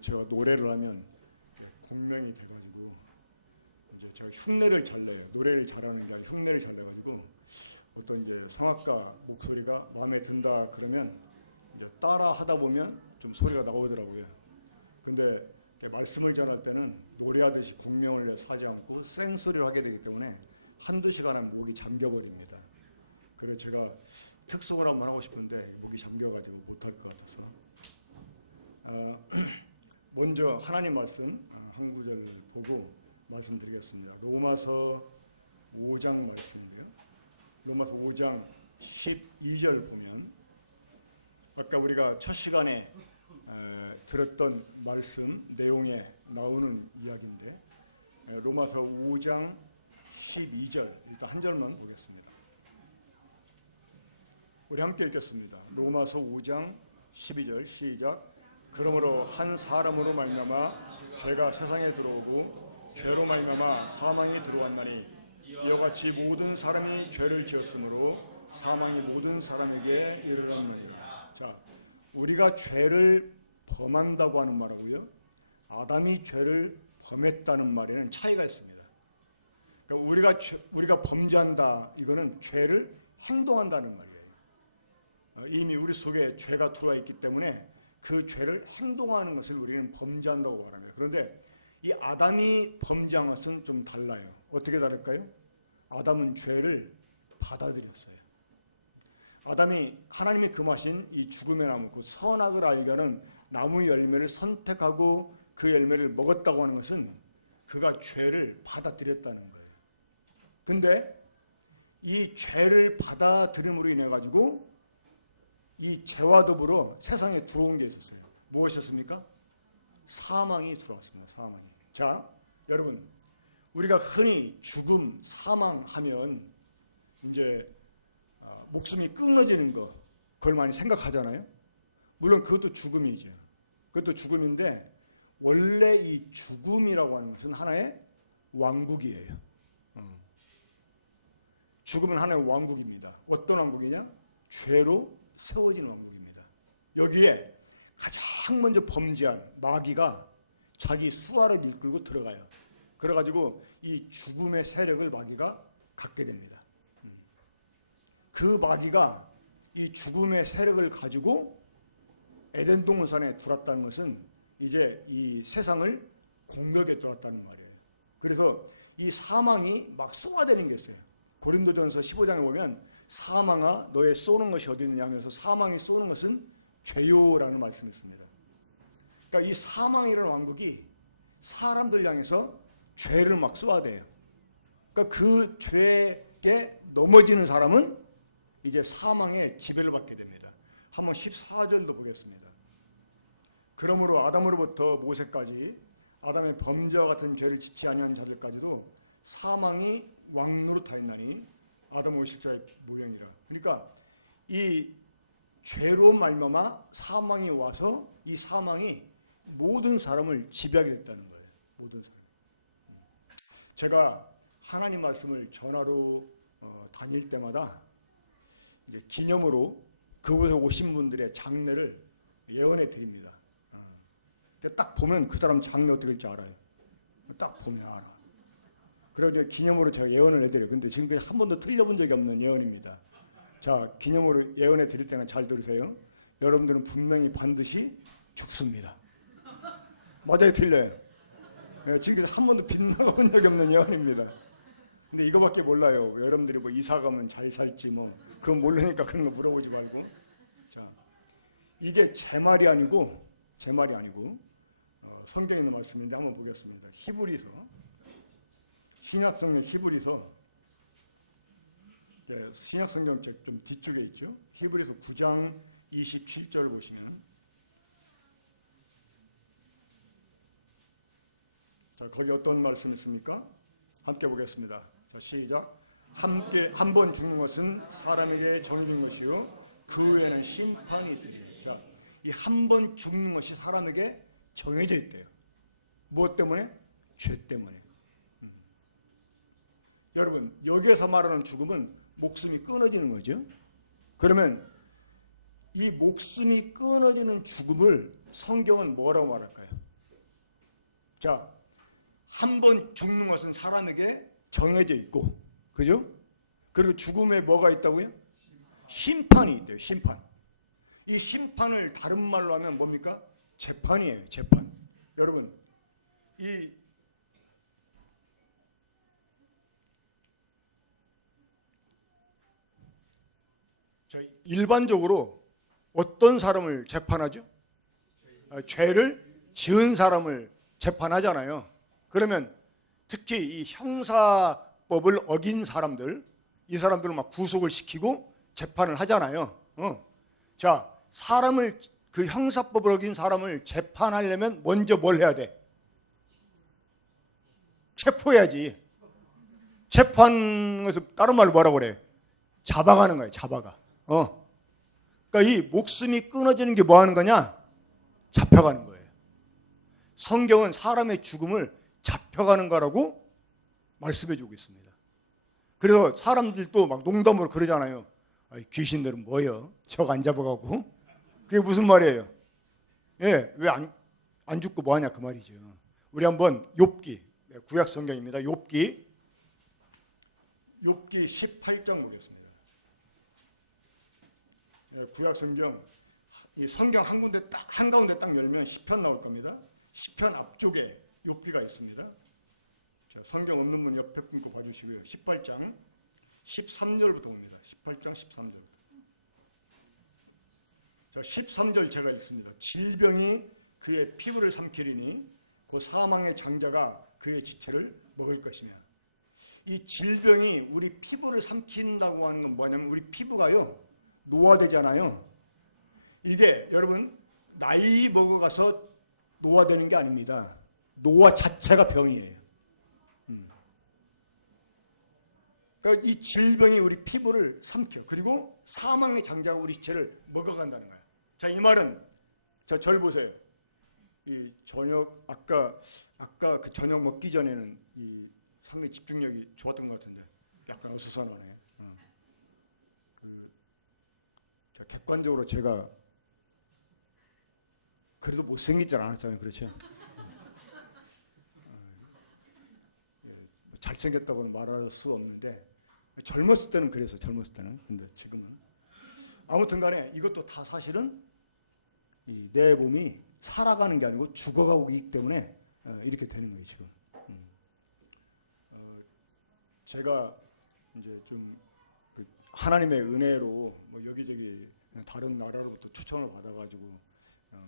제가 노래를 하면 공명이 돼가지고 이제 제가 흉내를 잘 내요. 노래를 잘하는 게 아니라 흉내를 잘 내가지고 어떤 이제 성악가 목소리가 마음에 든다 그러면 이제 따라 하다 보면 좀 소리가 나오더라고요. 근데 말씀을 전할 때는 노래하듯이 공명을 내서 하지 않고 생소리를 하게 되기 때문에 한두 시간 하면 목이 잠겨버립니다. 그래서 제가 특성을 한번 하고 싶은데 목이 잠겨가지고 못할 것 같아서 먼저 하나님 말씀 한 구절을 보고 말씀드리겠습니다. 로마서 5장 말씀이에요. 로마서 5장 12절 보면 아까 우리가 첫 시간에 들었던 말씀 내용에 나오는 이야기인데 로마서 5장 12절 일단 한 절만 보겠습니다. 우리 함께 읽겠습니다. 로마서 5장 12절 시작. 그러므로 한 사람으로 말미암아 죄가 세상에 들어오고 죄로 말미암아 사망이 들어왔나니 이와 같이 모든 사람이 죄를 지었으므로 사망이 모든 사람에게 이르렀느니라. 자, 우리가 죄를 범한다고 하는 말하고요, 아담이 죄를 범했다는 말에는 차이가 있습니다. 그러니까 우리가 범죄한다, 이거는 죄를 행동한다는 말이에요. 이미 우리 속에 죄가 들어와 있기 때문에 그 죄를 행동하는 것을 우리는 범죄한다고 말합니다. 그런데 이 아담이 범죄한 것은 좀 달라요. 어떻게 다를까요? 아담은 죄를 받아들였어요. 아담이 하나님이 금하신 이 죽음의 나무, 그 선악을 알려는 나무 열매를 선택하고 그 열매를 먹었다고 하는 것은 그가 죄를 받아들였다는 거예요. 근데 이 죄를 받아들임으로 인해 가지고 이 죄와 더불어 세상에 들어온 게 있었어요. 무엇이었습니까? 사망이 들어왔습니다. 사망이. 자, 여러분, 우리가 흔히 죽음, 사망하면 이제 목숨이 끊어지는 거, 그걸 많이 생각하잖아요. 물론 그것도 죽음이죠. 그것도 죽음인데 원래 이 죽음이라고 하는 것은 하나의 왕국이에요. 죽음은 하나의 왕국입니다. 어떤 왕국이냐? 죄로 세워진 왕국입니다. 여기에 가장 먼저 범죄한 마귀가 자기 수하를 이끌고 들어가요. 그래가지고 이 죽음의 세력을 마귀가 갖게 됩니다. 그 마귀가 이 죽음의 세력을 가지고 에덴 동산에 들어왔다는 것은 이제 이 세상을 공격에 들어왔다는 말이에요. 그래서 이 사망이 막 쏟아지는 게 있어요. 고린도전서 15장에 보면 사망아 너의 쏘는 것이 어디 있느냐 하면서 사망이 쏘는 것은 죄요라는 말씀이 있습니다. 그러니까 이 사망이라는 왕국이 사람들 향해서 죄를 막 쏘아대요. 그러니까 그 죄에 넘어지는 사람은 이제 사망의 지배를 받게 됩니다. 한번 14절도 보겠습니다. 그러므로 아담으로부터 모세까지 아담의 범죄와 같은 죄를 짓지 아니한 자들까지도 사망이 왕노릇하였나니 아담 오실자의 무령이라. 그러니까 이 죄로 말미암아 사망이 와서 이 사망이 모든 사람을 지배하게 됐다는 거예요. 모든 사람. 제가 하나님 말씀을 전하러 다닐 때마다 이제 기념으로 그곳에 오신 분들의 장래를 예언해 드립니다. 딱 보면 그 사람 장래 어떻게 될지 알아요. 딱 보면 알아. 그래서 기념으로 제가 예언을 해드려요. 근데 지금까지 한 번도 틀려본 적이 없는 예언입니다. 자, 기념으로 예언해 드릴 때는 잘 들으세요. 여러분들은 분명히 반드시 죽습니다. 맞아요, 틀려요? 지금까지 한 번도 빗나가본 적이 없는 예언입니다. 근데 이거밖에 몰라요. 여러분들이 뭐 이사 가면 잘 살지 뭐 그건 모르니까 그런 거 물어보지 말고. 자, 이게 제 말이 아니고 성경에 있는 말씀인데 한번 보겠습니다. 히브리서, 신약성경 히브리서, 신약성경 좀 뒤쪽에 있죠. 히브리서 9장 27절 보시면, 자, 거기 어떤 말씀이 있습니까? 함께 보겠습니다. 자, 시작. 한 번 죽는 것은 사람에게 정해진 것이요 그 후에는 심판이 있으리라. 자, 이 한 번 죽는 것이 사람에게 정해져 있대요. 무엇 때문에? 죄 때문에. 여러분, 여기에서 말하는 죽음은 목숨이 끊어지는 거죠. 그러면 이 목숨이 끊어지는 죽음을 성경은 뭐라고 말할까요? 자, 한 번 죽는 것은 사람에게 정해져 있고, 그죠? 그리고 죽음에 뭐가 있다고요? 심판이 있대요. 심판. 이 심판을 다른 말로 하면 뭡니까? 재판이에요. 재판. 여러분, 이 일반적으로 어떤 사람을 재판하죠? 죄를 지은 사람을 재판하잖아요. 그러면 특히 이 형사법을 어긴 사람들, 이 사람들을 막 구속을 시키고 재판을 하잖아요. 자, 사람을, 그 형사법을 어긴 사람을 재판하려면 먼저 뭘 해야 돼? 체포해야지. 재판에서 다른 말로 뭐라고 그래? 잡아가는 거예요. 잡아가. 그러니까 이 목숨이 끊어지는 게 뭐 하는 거냐? 잡혀가는 거예요. 성경은 사람의 죽음을 잡혀가는 거라고 말씀해 주고 있습니다. 그래서 사람들도 막 농담으로 그러잖아요. 귀신들은 뭐예요? 적 안 잡아가고. 그게 무슨 말이에요? 예, 왜 안 죽고 뭐 하냐 그 말이죠. 우리 한번 욥기, 구약 성경입니다. 욥기 18장 보겠습니다. 구약 성경, 이 성경 한 군데 딱 한가운데 딱 열면 시편 나올 겁니다. 시편 앞쪽에 욥기가 있습니다. 자, 성경 없는 분 옆에 끊고 봐주시고요. 18장 13절부터 봅니다. 18장 13절부터. 자, 13절 제가 읽습니다. 질병이 그의 피부를 삼키리니 그 사망의 장자가 그의 지체를 먹을 것이며. 이 질병이 우리 피부를 삼킨다고 하는 건 뭐냐면 우리 피부가요 노화되잖아요. 이게 여러분 나이 먹어가서 노화되는 게 아닙니다. 노화 자체가 병이에요. 그러니까 이 질병이 우리 피부를 삼켜. 그리고 사망의 장자가 우리 지체를 먹어간다는 거예요. 자, 이 말은 자, 저를 보세요. 이 저녁 아까 그 저녁 먹기 전에는 이 상당히 집중력이 좋았던 것 같은데 약간 어수선하네. 객관적으로 제가 그래도 못생기지 않았잖아요. 그렇죠? 잘생겼다고는 말할 수 없는데 젊었을 때는 그래서 젊었을 때는. 근데 지금은 아무튼 간에 이것도 다 사실은 내 몸이 살아가는 게 아니고 죽어가고 있기 때문에 이렇게 되는 거예요. 지금 제가 이제 좀 하나님의 은혜로 뭐 여기저기 다른 나라로부터 초청을 받아가지고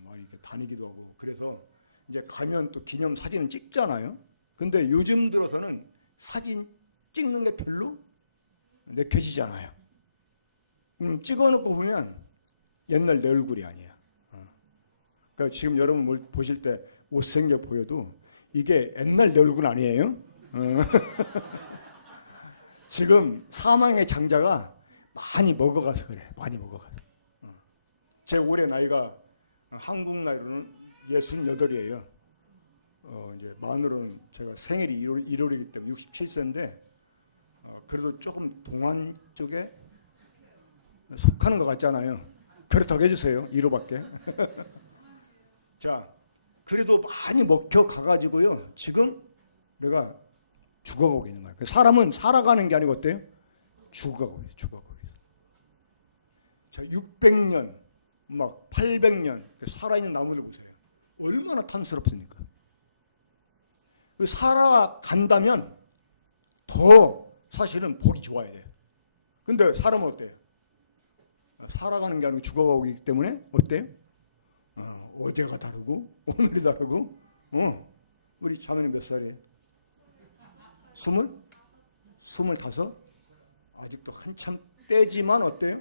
많이 이렇게 다니기도 하고, 그래서 이제 가면 또 기념 사진을 찍잖아요. 근데 요즘 들어서는 사진 찍는 게 별로 내켜지잖아요. 찍어놓고 보면 옛날 내 얼굴이 아니야. 그러니까 지금 여러분 보실 때 못생겨 보여도 이게 옛날 내 얼굴 아니에요? 지금 사망의 장자가 많이 먹어가서 그래. 많이 먹어가서. 제 올해 나이가 한국 나이로는 68이에요. 이제 만으로는 제가 생일이 1월이기 때문에 67세인데 그래도 조금 동안 쪽에 속하는 것 같잖아요. 그렇다고 해주세요. 1호밖에. 자, 그래도 많이 먹혀 가가지고요. 지금 내가 죽어가고 있는 거예요. 사람은 살아가는 게 아니고 어때요? 죽어가고 있어요. 죽어가고 있어요. 자, 600년, 막 800년 살아있는 나무를 보세요. 얼마나 탐스럽습니까? 살아간다면 더 사실은 보기 좋아야 돼요. 근데 사람은 어때요? 살아가는 게 아니고 죽어가고 있기 때문에 어때요? 어제가 다르고 오늘이 다르고. 우리 자매는 몇 살이에요? 25? 아직도 한참 때지만 어때요?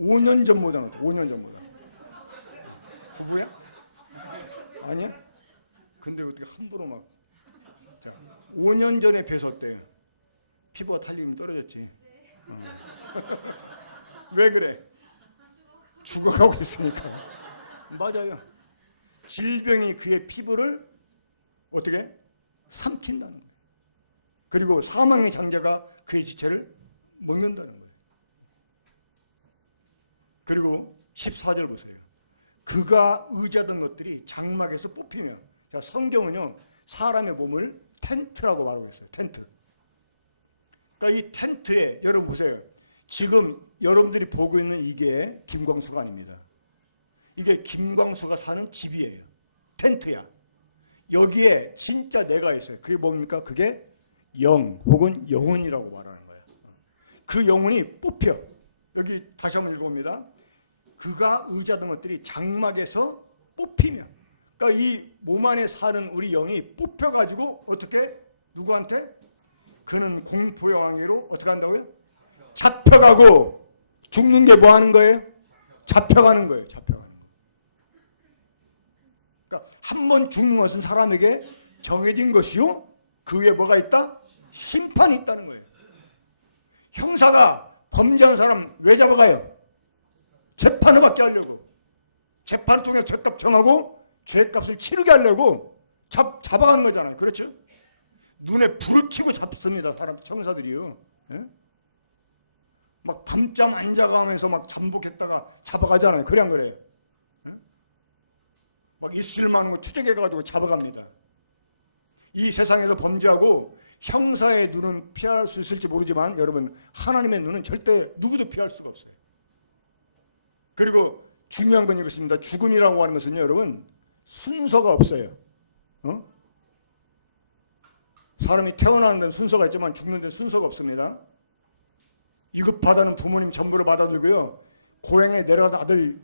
5년 전보다 5년 전보다. 부부야? 아니야? 근데 어떻게 함부로 막 5년 전에 비해서 어때요? 피부가 탄력이 떨어졌지. 왜 그래? 죽어가고 있으니까. 맞아요. 질병이 그의 피부를 어떻게? 삼킨다는 거예요. 그리고 사망의 장자가 그의 지체를 먹는다는 거예요. 그리고 14절 보세요. 그가 의지하던 것들이 장막에서 뽑히며 자, 성경은요 사람의 몸을 텐트라고 말하고 있어요. 텐트. 그러니까 이 텐트에 여러분 보세요. 지금 여러분들이 보고 있는 이게 김광수가 아닙니다. 이게 김광수가 사는 집이에요. 텐트야. 여기에 진짜 내가 있어요. 그게 뭡니까? 그게 영 혹은 영혼이라고 말하는 거예요. 그 영혼이 뽑혀. 여기 다시 한번 읽어봅니다. 그가 의지하던 것들이 장막에서 뽑히며, 그러니까 이 몸 안에 사는 우리 영이 뽑혀가지고 어떻게 누구한테? 그는 공포의 왕위로 어떻게 한다고요? 잡혀가고. 죽는 게 뭐 하는 거예요? 잡혀가는 거예요. 잡혀가는 거예요. 그러니까 한 번 죽는 것은 사람에게 정해진 것이요, 그 위에 뭐가 있다? 심판이 있다는 거예요. 형사가 범죄한 사람 왜 잡아가요? 재판을 받게 하려고. 재판을 통해 죄값 정하고 죄값을 치르게 하려고 잡아가는 거잖아요. 그렇죠? 눈에 불을 켜고 잡습니다. 사람 형사들이요. 예? 막 밤잠 안 자고 하면서 막 잠복했다가 잡아가잖아요. 그래 안 그래요? 예? 막 있을 만한 거 추적해가지고 잡아갑니다. 이 세상에서 범죄하고 형사의 눈은 피할 수 있을지 모르지만 여러분, 하나님의 눈은 절대 누구도 피할 수가 없어요. 그리고 중요한 건 이것입니다. 죽음이라고 하는 것은요, 여러분, 순서가 없어요. 사람이 태어나는 데는 순서가 있지만 죽는 데는 순서가 없습니다. 위급하다는 부모님 전부를 받아들고요, 고향에 내려간 아들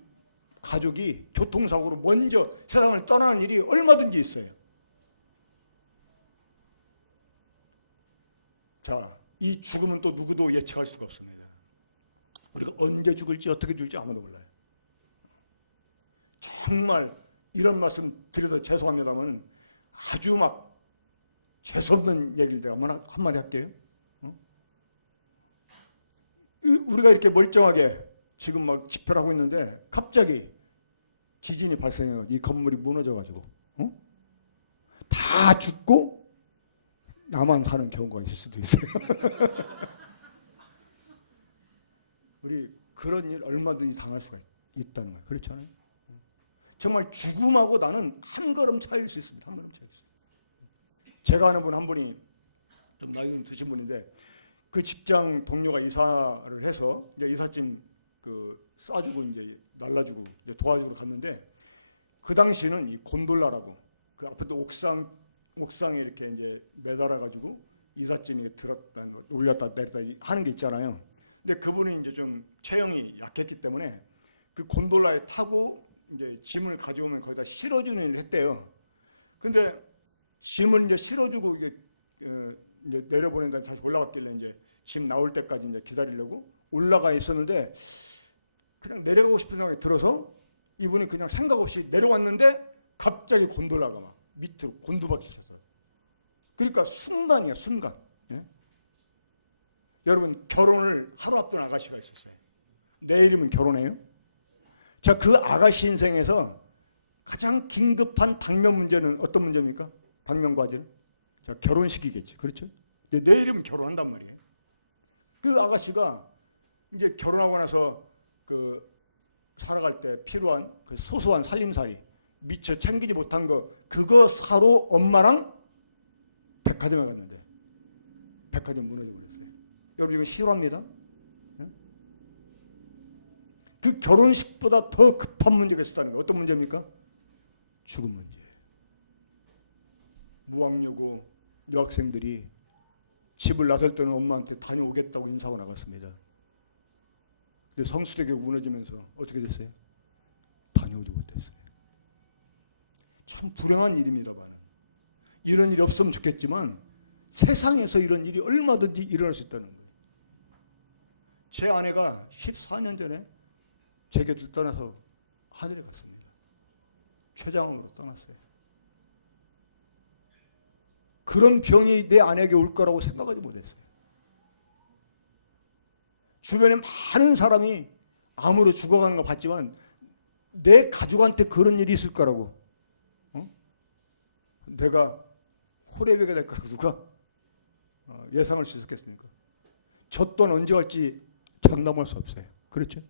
가족이 교통사고로 먼저 세상을 떠나는 일이 얼마든지 있어요. 자, 이 죽음은 또 누구도 예측할 수가 없습니다. 우리가 언제 죽을지 어떻게 죽을지 아무도 몰라요. 정말 이런 말씀 드려도 죄송합니다만 아주 막 재수없는 얘기를 내가 한마디 할게요. 우리가 이렇게 멀쩡하게 지금 막 집회를 하고 있는데 갑자기 지진이 발생해요. 이 건물이 무너져가지고 다 죽고 나만 사는 경우가 있을 수도 있어요. 우리 그런 일 얼마든지 당할 수가 있다는 거예요. 그렇잖아요. 정말 죽음하고 나는 한 걸음 차이일 수 있습니다. 한 걸음 차이일 수 있습니다. 제가 아는 분 한 분이 좀 나이 드신 분인데 그 직장 동료가 이사를 해서 이제 이삿짐 싸주고 이제 날라주고 이제 도와주고 갔는데 그 당시는 이 곤돌라라고 그 앞에도 옥상에 이렇게 이제 매달아가지고 이삿짐이 들었다 올렸다 내렸다 하는 게 있잖아요. 근데 그분이 이제 좀 체형이 약했기 때문에 그 곤돌라에 타고 이제 짐을 가져오면 거기다 실어주는 일을 했대요. 근데 짐을 이제 실어주고 이제 내려보낸다 다시 올라갔길래 이제 짐 나올 때까지 이제 기다리려고 올라가 있었는데 그냥 내려가고 싶은 생각이 들어서 이분이 그냥 생각 없이 내려왔는데 갑자기 곤돌라가 막 밑으로 곤두박질했어요. 그러니까 순간이야, 순간. 예? 여러분, 결혼을 하루 앞둔 아가씨가 있었어요. 내일이면 결혼해요? 자, 그 아가씨 인생에서 가장 긴급한 당면 문제는 어떤 문제입니까? 당면 과제는? 자, 결혼식이겠지. 그렇죠? 근데 내일이면 결혼한단 말이에요. 그 아가씨가 이제 결혼하고 나서 살아갈 때 필요한 그 소소한 살림살이 미처 챙기지 못한 그거 사러 엄마랑 백화점에 갔는데 백화점 무너져버렸어요. 여러분, 이거 실화입니다. 네? 그 결혼식보다 더 급한 문제가 있었다는 거예요. 어떤 문제입니까? 죽음 문제. 무학여고 여학생들이 집을 나설 때는 엄마한테 다녀오겠다고 인사하고 나갔습니다. 근데 성수대교 무너지면서 어떻게 됐어요? 다녀오지 못했어요. 참 불행한 일입니다만 이런 일이 없으면 좋겠지만 세상에서 이런 일이 얼마든지 일어날 수 있다는 거예요. 제 아내가 14년 전에 제 곁을 떠나서 하늘에 갔습니다. 췌장으로 떠났어요. 그런 병이 내 아내에게 올 거라고 생각하지 못했어요. 주변에 많은 사람이 암으로 죽어가는 거 봤지만 내 가족한테 그런 일이 있을 거라고 내가 호래비가 될 거라고 누가 예상할 수 있었겠습니까? 저 또한 언제 갈지 장담할 수 없어요. 그렇죠?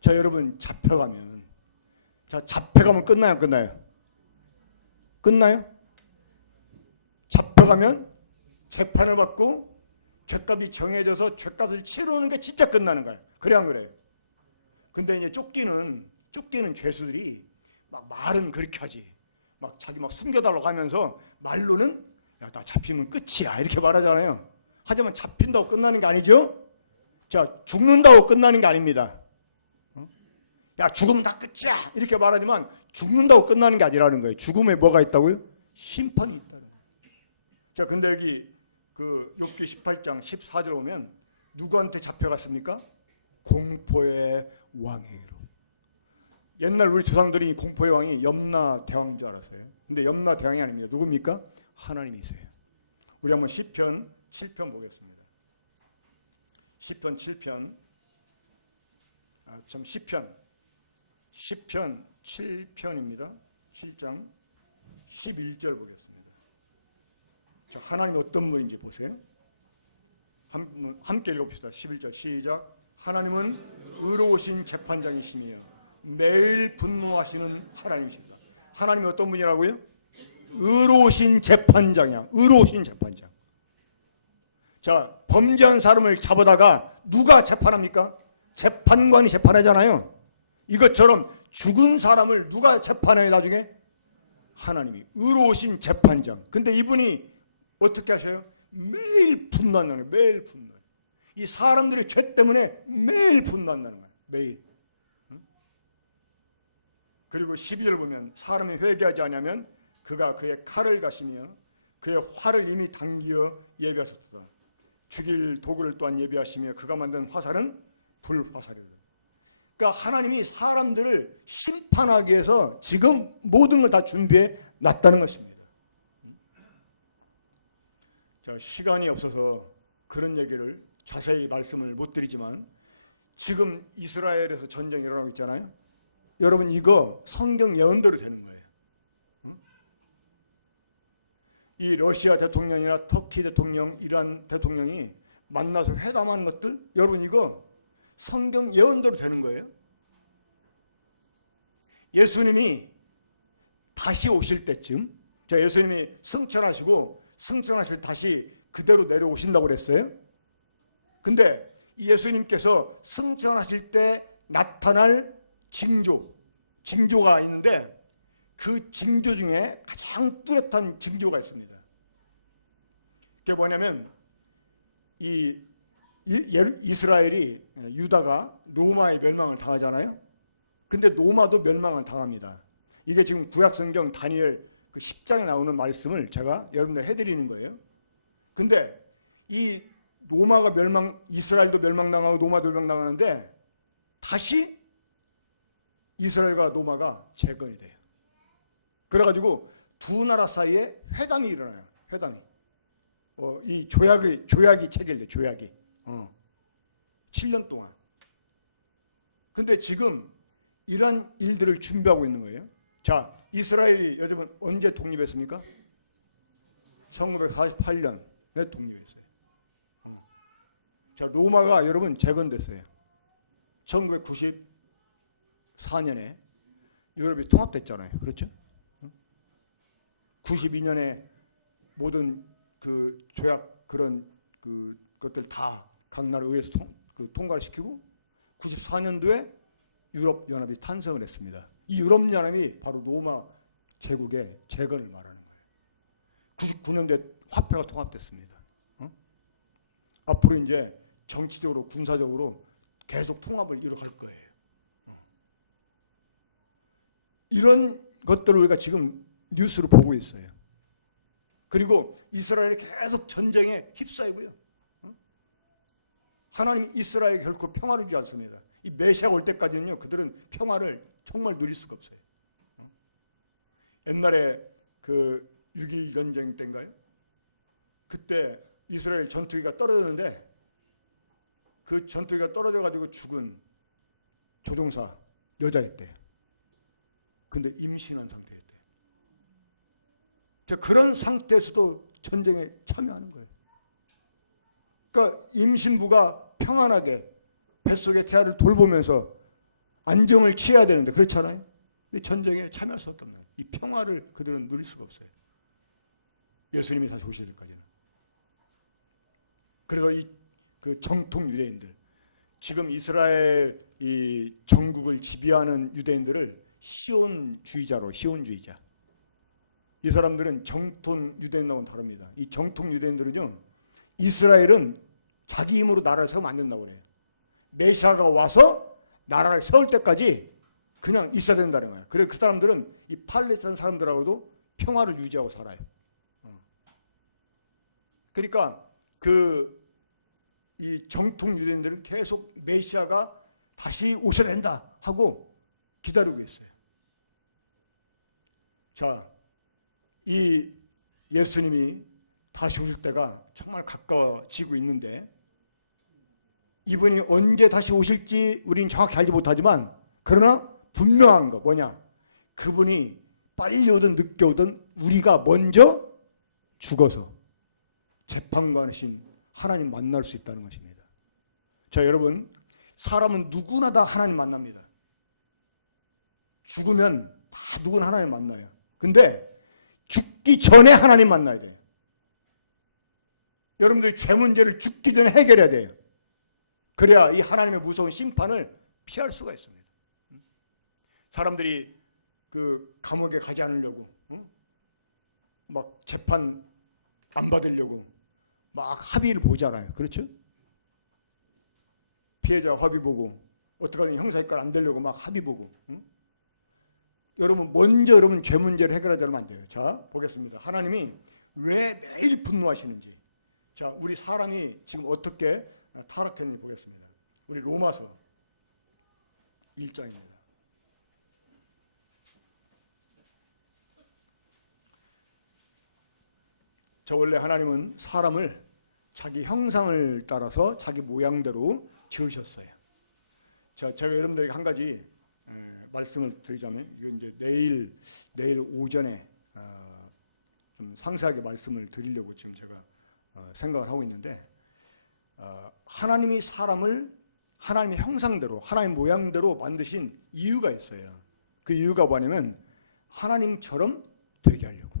자, 여러분, 잡혀가면 끝나요, 안 끝나요? 끝나요? 잡혀가면 재판을 받고 죄값이 정해져서 죄값을 치르는 게 진짜 끝나는 거예요. 그래 안 그래요? 근데 이제 쫓기는 죄수들이 막 말은 그렇게 하지. 막 자기 막 숨겨달라고 하면서 말로는 야, 나 잡히면 끝이야 이렇게 말하잖아요. 하지만 잡힌다고 끝나는 게 아니죠. 자, 죽는다고 끝나는 게 아닙니다. 야, 죽으면 다 끝이야 이렇게 말하지만 죽는다고 끝나는 게 아니라는 거예요. 죽음에 뭐가 있다고요? 심판이 있다. 자, 근데 여기 그 욥기 18장 14절 보면 누구한테 잡혀갔습니까? 공포의 왕에게로. 옛날 우리 조상들이 공포의 왕이 염라 대왕인 줄 알았어요. 근데 염라 대왕이 아닙니다. 누굽니까? 하나님이세요. 우리 한번 시편 7편 보겠습니다. 시편 7편 시편 7편입니다. 7장 11절 보겠습니다. 자, 하나님 어떤 분인지 보세요. 함께 읽어봅시다. 11절 시작. 하나님은 의로우신 재판장이시며 매일 분노하시는 하나님이십니다. 하나님이 어떤 분이라고요? 의로우신 재판장이야. 의로우신 재판장. 자, 범죄한 사람을 잡아다가 누가 재판합니까? 재판관이 재판하잖아요. 이것처럼 죽은 사람을 누가 재판해요 나중에? 하나님이. 의로우신 재판장. 근데 이분이 어떻게 하셔요? 매일 분노한다는 거예요. 매일 분노. 이 사람들의 죄 때문에 매일 분노한다는 거예요. 매일. 그리고 12절 보면 사람이 회개하지 않으면 그가 그의 칼을 가시며 그의 활을 이미 당기어 예비하셨다. 죽일 도구를 또한 예비하시며 그가 만든 화살은 불화살이다. 그러니까 하나님이 사람들을 심판하기 위해서 지금 모든 걸 다 준비해 놨다는 것입니다. 자, 시간이 없어서 그런 얘기를 자세히 말씀을 못 드리지만 지금 이스라엘에서 전쟁이 일어나고 있잖아요. 여러분 이거 성경 예언대로 되는 거예요. 이 러시아 대통령이나 터키 대통령, 이란 대통령이 만나서 회담하는 것들 여러분 이거 성경 예언대로 되는 거예요. 예수님이 다시 오실 때쯤 예수님이 승천하시고 승천하실 다시 그대로 내려오신다고 그랬어요. 근데 예수님께서 승천하실 때 나타날 징조가 있는데 그 징조 중에 가장 뚜렷한 징조가 있습니다. 그게 뭐냐면 이스라엘이 유다가 로마의 멸망을 당하잖아요. 근데 로마도 멸망을 당합니다. 이게 지금 구약성경 다니엘 그 10장에 나오는 말씀을 제가 여러분들 해드리는 거예요. 근데 이 로마가 이스라엘도 멸망당하고 로마도 멸망당하는데 다시 이스라엘과 로마가 재건이 돼요. 그래가지고 두 나라 사이에 회담이 일어나요. 회담이. 이 조약이 체결돼. 조약이. 7년 동안. 근데 지금 이런 일들을 준비하고 있는 거예요. 자, 이스라엘이 여러분 언제 독립했습니까? 1948년에 독립했어요. 자, 로마가 여러분 재건됐어요. 1994년에 유럽이 통합됐잖아요. 그렇죠? 92년에 모든 그 조약 그런 것들 다 각 나라 의회에서 통과를 시키고 94년도에 유럽 연합이 탄생을 했습니다. 이 유럽 연합이 바로 로마 제국의 재건을 말하는 거예요. 99년도에 화폐가 통합됐습니다. 앞으로 이제 정치적으로 군사적으로 계속 통합을 이뤄갈 거예요. 이런 것들을 우리가 지금 뉴스로 보고 있어요. 그리고 이스라엘이 계속 전쟁에 휩싸이고요. 하나님 이스라엘 결코 평화를 주지 않습니다. 이 메시아가 올 때까지는요, 그들은 평화를 정말 누릴 수가 없어요. 옛날에 그 6.1 전쟁 때인가요? 그때 이스라엘 전투기가 떨어졌는데 그 전투기가 떨어져가지고 죽은 조종사 여자였대요. 근데 임신한 상태였대요. 그런 상태에서도 전쟁에 참여하는 거예요. 그러니까 임신부가 평안하게 뱃속의 태아를 돌보면서 안정을 취해야 되는데 그렇잖아요. 전쟁에 참여할 수밖에 없는 이 평화를 그들은 누릴 수가 없어요. 예수님이 다시 오실 때까지는. 그래서 그 정통 유대인들, 지금 이스라엘 이 전국을 지배하는 유대인들을 시온주의자. 이 사람들은 정통 유대인하고는 다릅니다. 이 정통 유대인들은요, 이스라엘은 자기 힘으로 나라를 세우면 안 된다고 해요. 메시아가 와서 나라를 세울 때까지 그냥 있어야 된다는 거예요. 그래서 그 사람들은 이 팔레스타인 사람들하고도 평화를 유지하고 살아요. 그러니까 이 정통 유대인들은 계속 메시아가 다시 오셔야 된다 하고 기다리고 있어요. 자, 이 예수님이 다시 오실 때가 정말 가까워지고 있는데 이분이 언제 다시 오실지 우리는 정확히 알지 못하지만 그러나 분명한 거 뭐냐? 그분이 빨리 오든 늦게 오든 우리가 먼저 죽어서 재판관이신 하나님 만날 수 있다는 것입니다. 자, 여러분, 사람은 누구나 다 하나님 만납니다. 죽으면 다 누구나 하나님 만나요. 근데 죽기 전에 하나님 만나야 돼요. 여러분들이 죄 문제를 죽기 전에 해결해야 돼요. 그래야 이 하나님의 무서운 심판을 피할 수가 있습니다. 사람들이 그 감옥에 가지 않으려고 막 재판 안 받으려고 막 합의를 보잖아요. 그렇죠? 피해자 합의 보고 어떻게 하면 형사입건 안 되려고 막 합의 보고. 여러분 먼저 여러분 죄 문제를 해결하자면 안 돼요. 자, 보겠습니다. 하나님이 왜 매일 분노하시는지. 자, 우리 사람이 지금 어떻게 타락했는지 보겠습니다. 우리 로마서 1장입니다. 자, 원래 하나님은 사람을 자기 형상을 따라서 자기 모양대로 지으셨어요. 자, 제가 여러분들에게 한 가지 말씀을 드리자면, 이건 이제 내일 오전에 좀 상세하게 말씀을 드리려고 지금 제가 생각을 하고 있는데, 하나님이 사람을 하나님의 형상대로, 하나님 모양대로 만드신 이유가 있어요. 그 이유가 뭐냐면 하나님처럼 되게 하려고.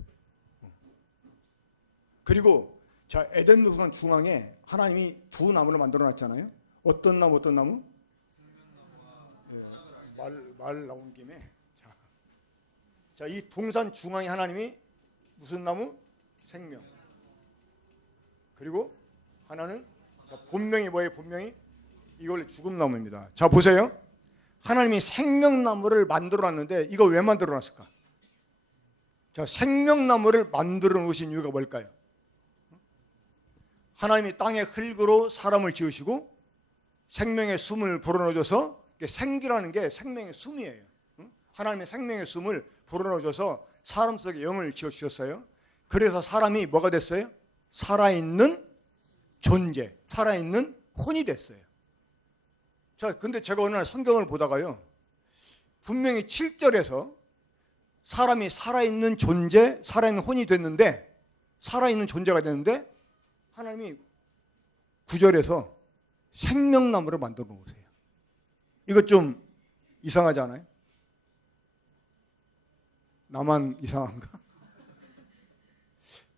그리고 자, 에덴 동산 중앙에 하나님이 두 나무를 만들어 놨잖아요. 어떤 나무? 말 나온 김에 자, 이 동산 중앙에 하나님이 무슨 나무? 생명. 그리고 하나는 자, 본명이 뭐예요? 본명이 이걸 죽음 나무입니다. 자, 보세요. 하나님이 생명나무를 만들어 놨는데 이거 왜 만들어 놨을까? 자, 생명나무를 만들어 놓으신 이유가 뭘까요? 하나님이 땅의 흙으로 사람을 지으시고 생명의 숨을 불어넣어줘서, 생기라는 게 생명의 숨이에요. 하나님의 생명의 숨을 불어넣어줘서 사람 속에 영을 지어주셨어요. 그래서 사람이 뭐가 됐어요? 살아있는 존재, 살아있는 혼이 됐어요. 자, 근데 제가 어느 날 성경을 보다가요, 분명히 7절에서 사람이 살아있는 존재, 살아있는 혼이 됐는데, 살아있는 존재가 됐는데, 하나님이 9절에서 생명나무를 만들어 놓으세요. 이거 좀 이상하지 않아요? 나만 이상한가?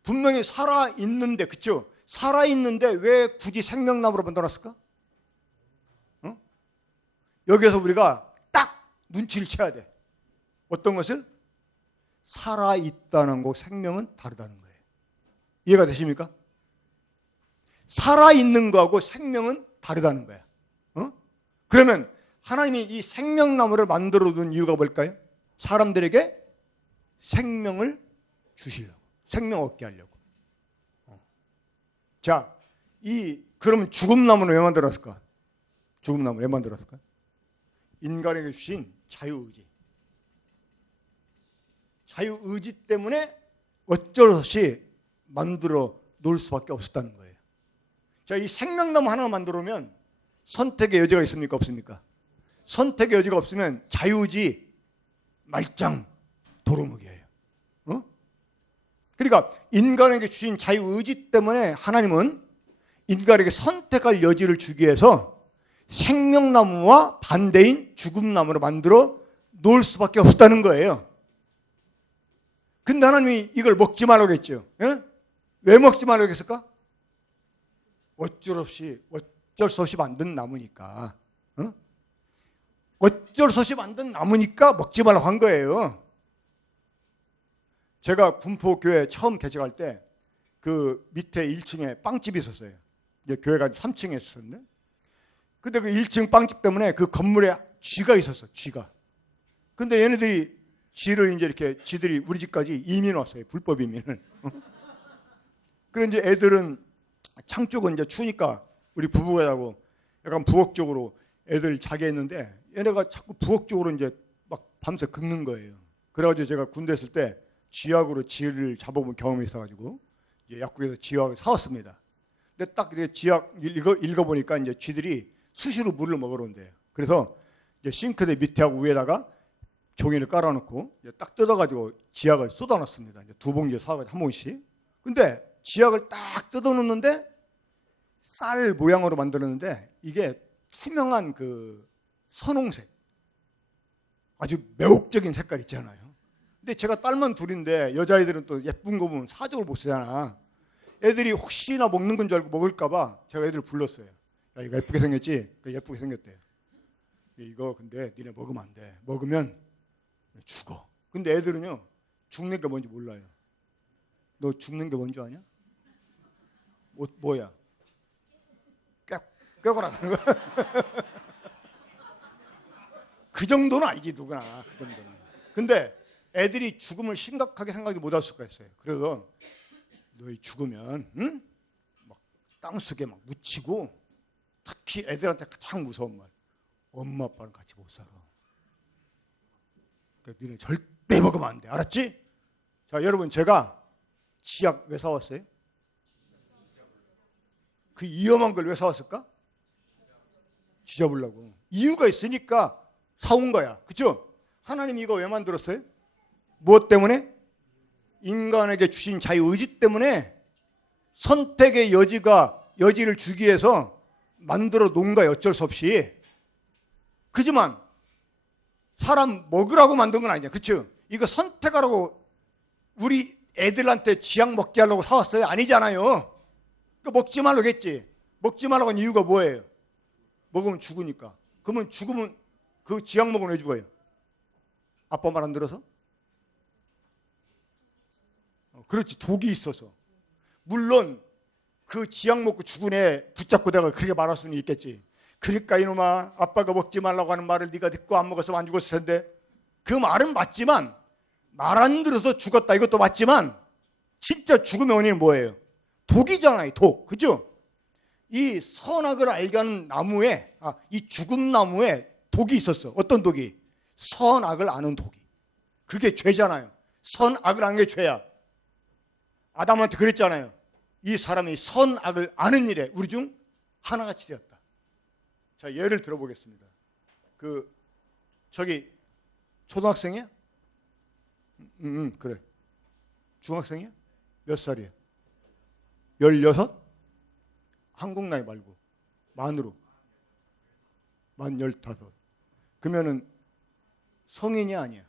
분명히 살아있는데, 그쵸? 살아있는데 왜 굳이 생명나무로 만들어놨을까? 여기에서 우리가 딱 눈치를 채야 돼. 어떤 것을? 살아있다는 거, 생명은 다르다는 거예요. 이해가 되십니까? 살아있는 거하고 생명은 다르다는 거야. 그러면 하나님이 이 생명나무를 만들어 둔 이유가 뭘까요? 사람들에게 생명을 주시려고, 생명 얻게 하려고. 자, 그러면 죽음나무는 왜 만들었을까? 죽음나무 왜 만들었을까? 인간에게 주신 자유의지. 자유의지 때문에 어쩔 수 없이 만들어 놓을 수밖에 없었다는 거예요. 자, 이 생명나무 하나 만들어면 선택의 여지가 있습니까? 없습니까? 선택의 여지가 없으면 자유의지 말짱 도루묵이에요. 그러니까 인간에게 주신 자유의지 때문에 하나님은 인간에게 선택할 여지를 주기 위해서 생명나무와 반대인 죽음나무를 만들어 놓을 수밖에 없다는 거예요. 근데 하나님이 이걸 먹지 말라고 했죠. 예? 왜 먹지 말라고 했을까? 어쩔 수 없이 만든 나무니까. 어? 어쩔 수 없이 만든 나무니까 먹지 말라고 한 거예요. 제가 군포교회 처음 개척할 때 그 밑에 1층에 빵집이 있었어요. 이제 교회가 3층에 있었는데, 근데 그 1층 빵집 때문에 그 건물에 쥐가 있었어. 쥐가. 근데 얘네들이 쥐를 이제 이렇게 쥐들이 우리 집까지 이민 왔어요. 불법 이민을. 그래 이제 애들은 창 쪽은 이제 추우니까 우리 부부가 자고 약간 부엌 쪽으로 애들 자게 했는데, 얘네가 자꾸 부엌 쪽으로 이제 막 밤새 긁는 거예요. 그래가지고 제가 군대 있을 때 쥐약으로 쥐를 잡아본 경험이 있어가지고 약국에서 쥐약을 사왔습니다. 근데 딱 이렇게 쥐약 읽어보니까 이제 쥐들이 수시로 물을 먹으러 온대요. 그래서 이제 싱크대 밑에하고 위에다가 종이를 깔아놓고 딱 뜯어가지고 쥐약을 쏟아놨습니다. 이제 2봉지에 사가지고 한 봉씩. 근데 쥐약을 딱 뜯어놓는데 쌀 모양으로 만들었는데 이게 투명한 그 선홍색, 아주 매혹적인 색깔 있잖아요. 근데 제가 딸만 둘인데 여자애들은 또 예쁜 거 보면 사족을 못 쓰잖아. 애들이 혹시나 먹는 건 줄 알고 먹을까봐 제가 애들을 불렀어요. 야, 이거 예쁘게 생겼지? 예쁘게 생겼대. 이거 근데 니네 먹으면 안 돼. 먹으면 죽어. 근데 애들은요, 죽는 게 뭔지 몰라요. 너 죽는 게 뭔지 아냐? 뭐야? 꿰거라 하는 거야. 그 정도는 알지, 누구나. 그 정도는. 근데 애들이 죽음을 심각하게 생각이 못할 수가 있어요. 그래서 너희 죽으면 막 땅속에 막 묻히고, 특히 애들한테 가장 무서운 말, 엄마 아빠랑 같이 못 살아. 그러니까 너희는 절대 먹으면 안 돼. 알았지? 자, 여러분, 제가 쥐약 왜 사왔어요? 그 위험한 걸 왜 사왔을까? 쥐 잡으려고. 이유가 있으니까 사온 거야. 그렇죠? 하나님이 이거 왜 만들었어요? 무엇 때문에? 인간에게 주신 자유의지 때문에 선택의 여지를 주기 위해서 만들어 놓은 거야. 어쩔 수 없이. 그지만 사람 먹으라고 만든 건 아니야. 그렇죠? 이거 선택하라고 우리 애들한테 쥐약 먹게 하려고 사왔어요? 아니잖아요. 먹지 말라고 했지. 먹지 말라고 한 이유가 뭐예요? 먹으면 죽으니까. 그러면 죽으면 그 쥐약 먹으면 왜 죽어요? 아빠 말 안 들어서? 그렇지, 독이 있어서. 물론 그 쥐약 먹고 죽은 애 붙잡고 내가 그렇게 말할 수는 있겠지. 그러니까 이놈아, 아빠가 먹지 말라고 하는 말을 네가 듣고 안 먹었으면 안 죽었을 텐데. 그 말은 맞지만, 말 안 들어서 죽었다 이것도 맞지만, 진짜 죽음의 원인은 뭐예요? 독이잖아요. 독. 그죠? 이 선악을 알게 하는 나무에, 이 죽음 나무에 독이 있었어. 어떤 독이? 선악을 아는 독이. 그게 죄잖아요. 선악을 아는 게 죄야. 아담한테 그랬잖아요. 이 사람이 선악을 아는 일에 우리 중 하나같이 되었다. 자, 예를 들어보겠습니다. 저기 초등학생이야? 그래. 중학생이야? 몇 살이야? 16? 한국 나이 말고 만으로. 만 15. 그러면은 성인이 아니야.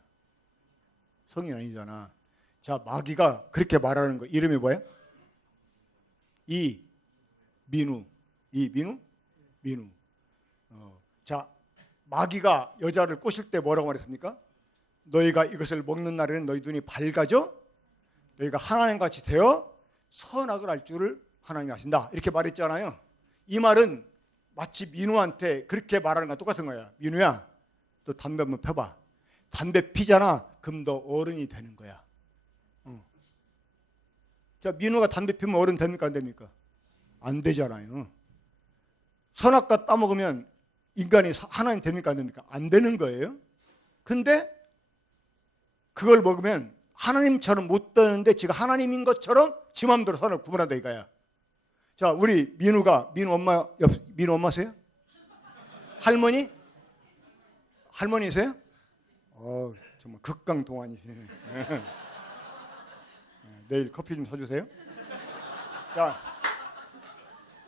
성인 아니잖아. 자, 마귀가 그렇게 말하는 거 이름이 뭐야? 민우. 민우. 자, 마귀가 여자를 꼬실 때 뭐라고 말했습니까? 너희가 이것을 먹는 날에는 너희 눈이 밝아져 너희가 하나님같이 되어 선악을 알 줄을 하나님이 아신다. 이렇게 말했잖아요. 이 말은 마치 민우한테 그렇게 말하는 거랑 똑같은 거야. 민우야, 너 담배 한번 펴봐. 담배 피잖아. 그럼 너 어른이 되는 거야. 자, 민우가 담배 피면 어른 됩니까? 안 됩니까? 안 되잖아요. 선악과 따먹으면 인간이 하나님 됩니까? 안 됩니까? 안 되는 거예요. 근데 그걸 먹으면 하나님처럼 못 되는데 지가 하나님인 것처럼 지 마음대로 선을 구분한다 이거야. 자, 우리 민우 엄마세요? 할머니? 할머니세요? 정말 극강동안이시네. 내일 커피 좀 사주세요. 자,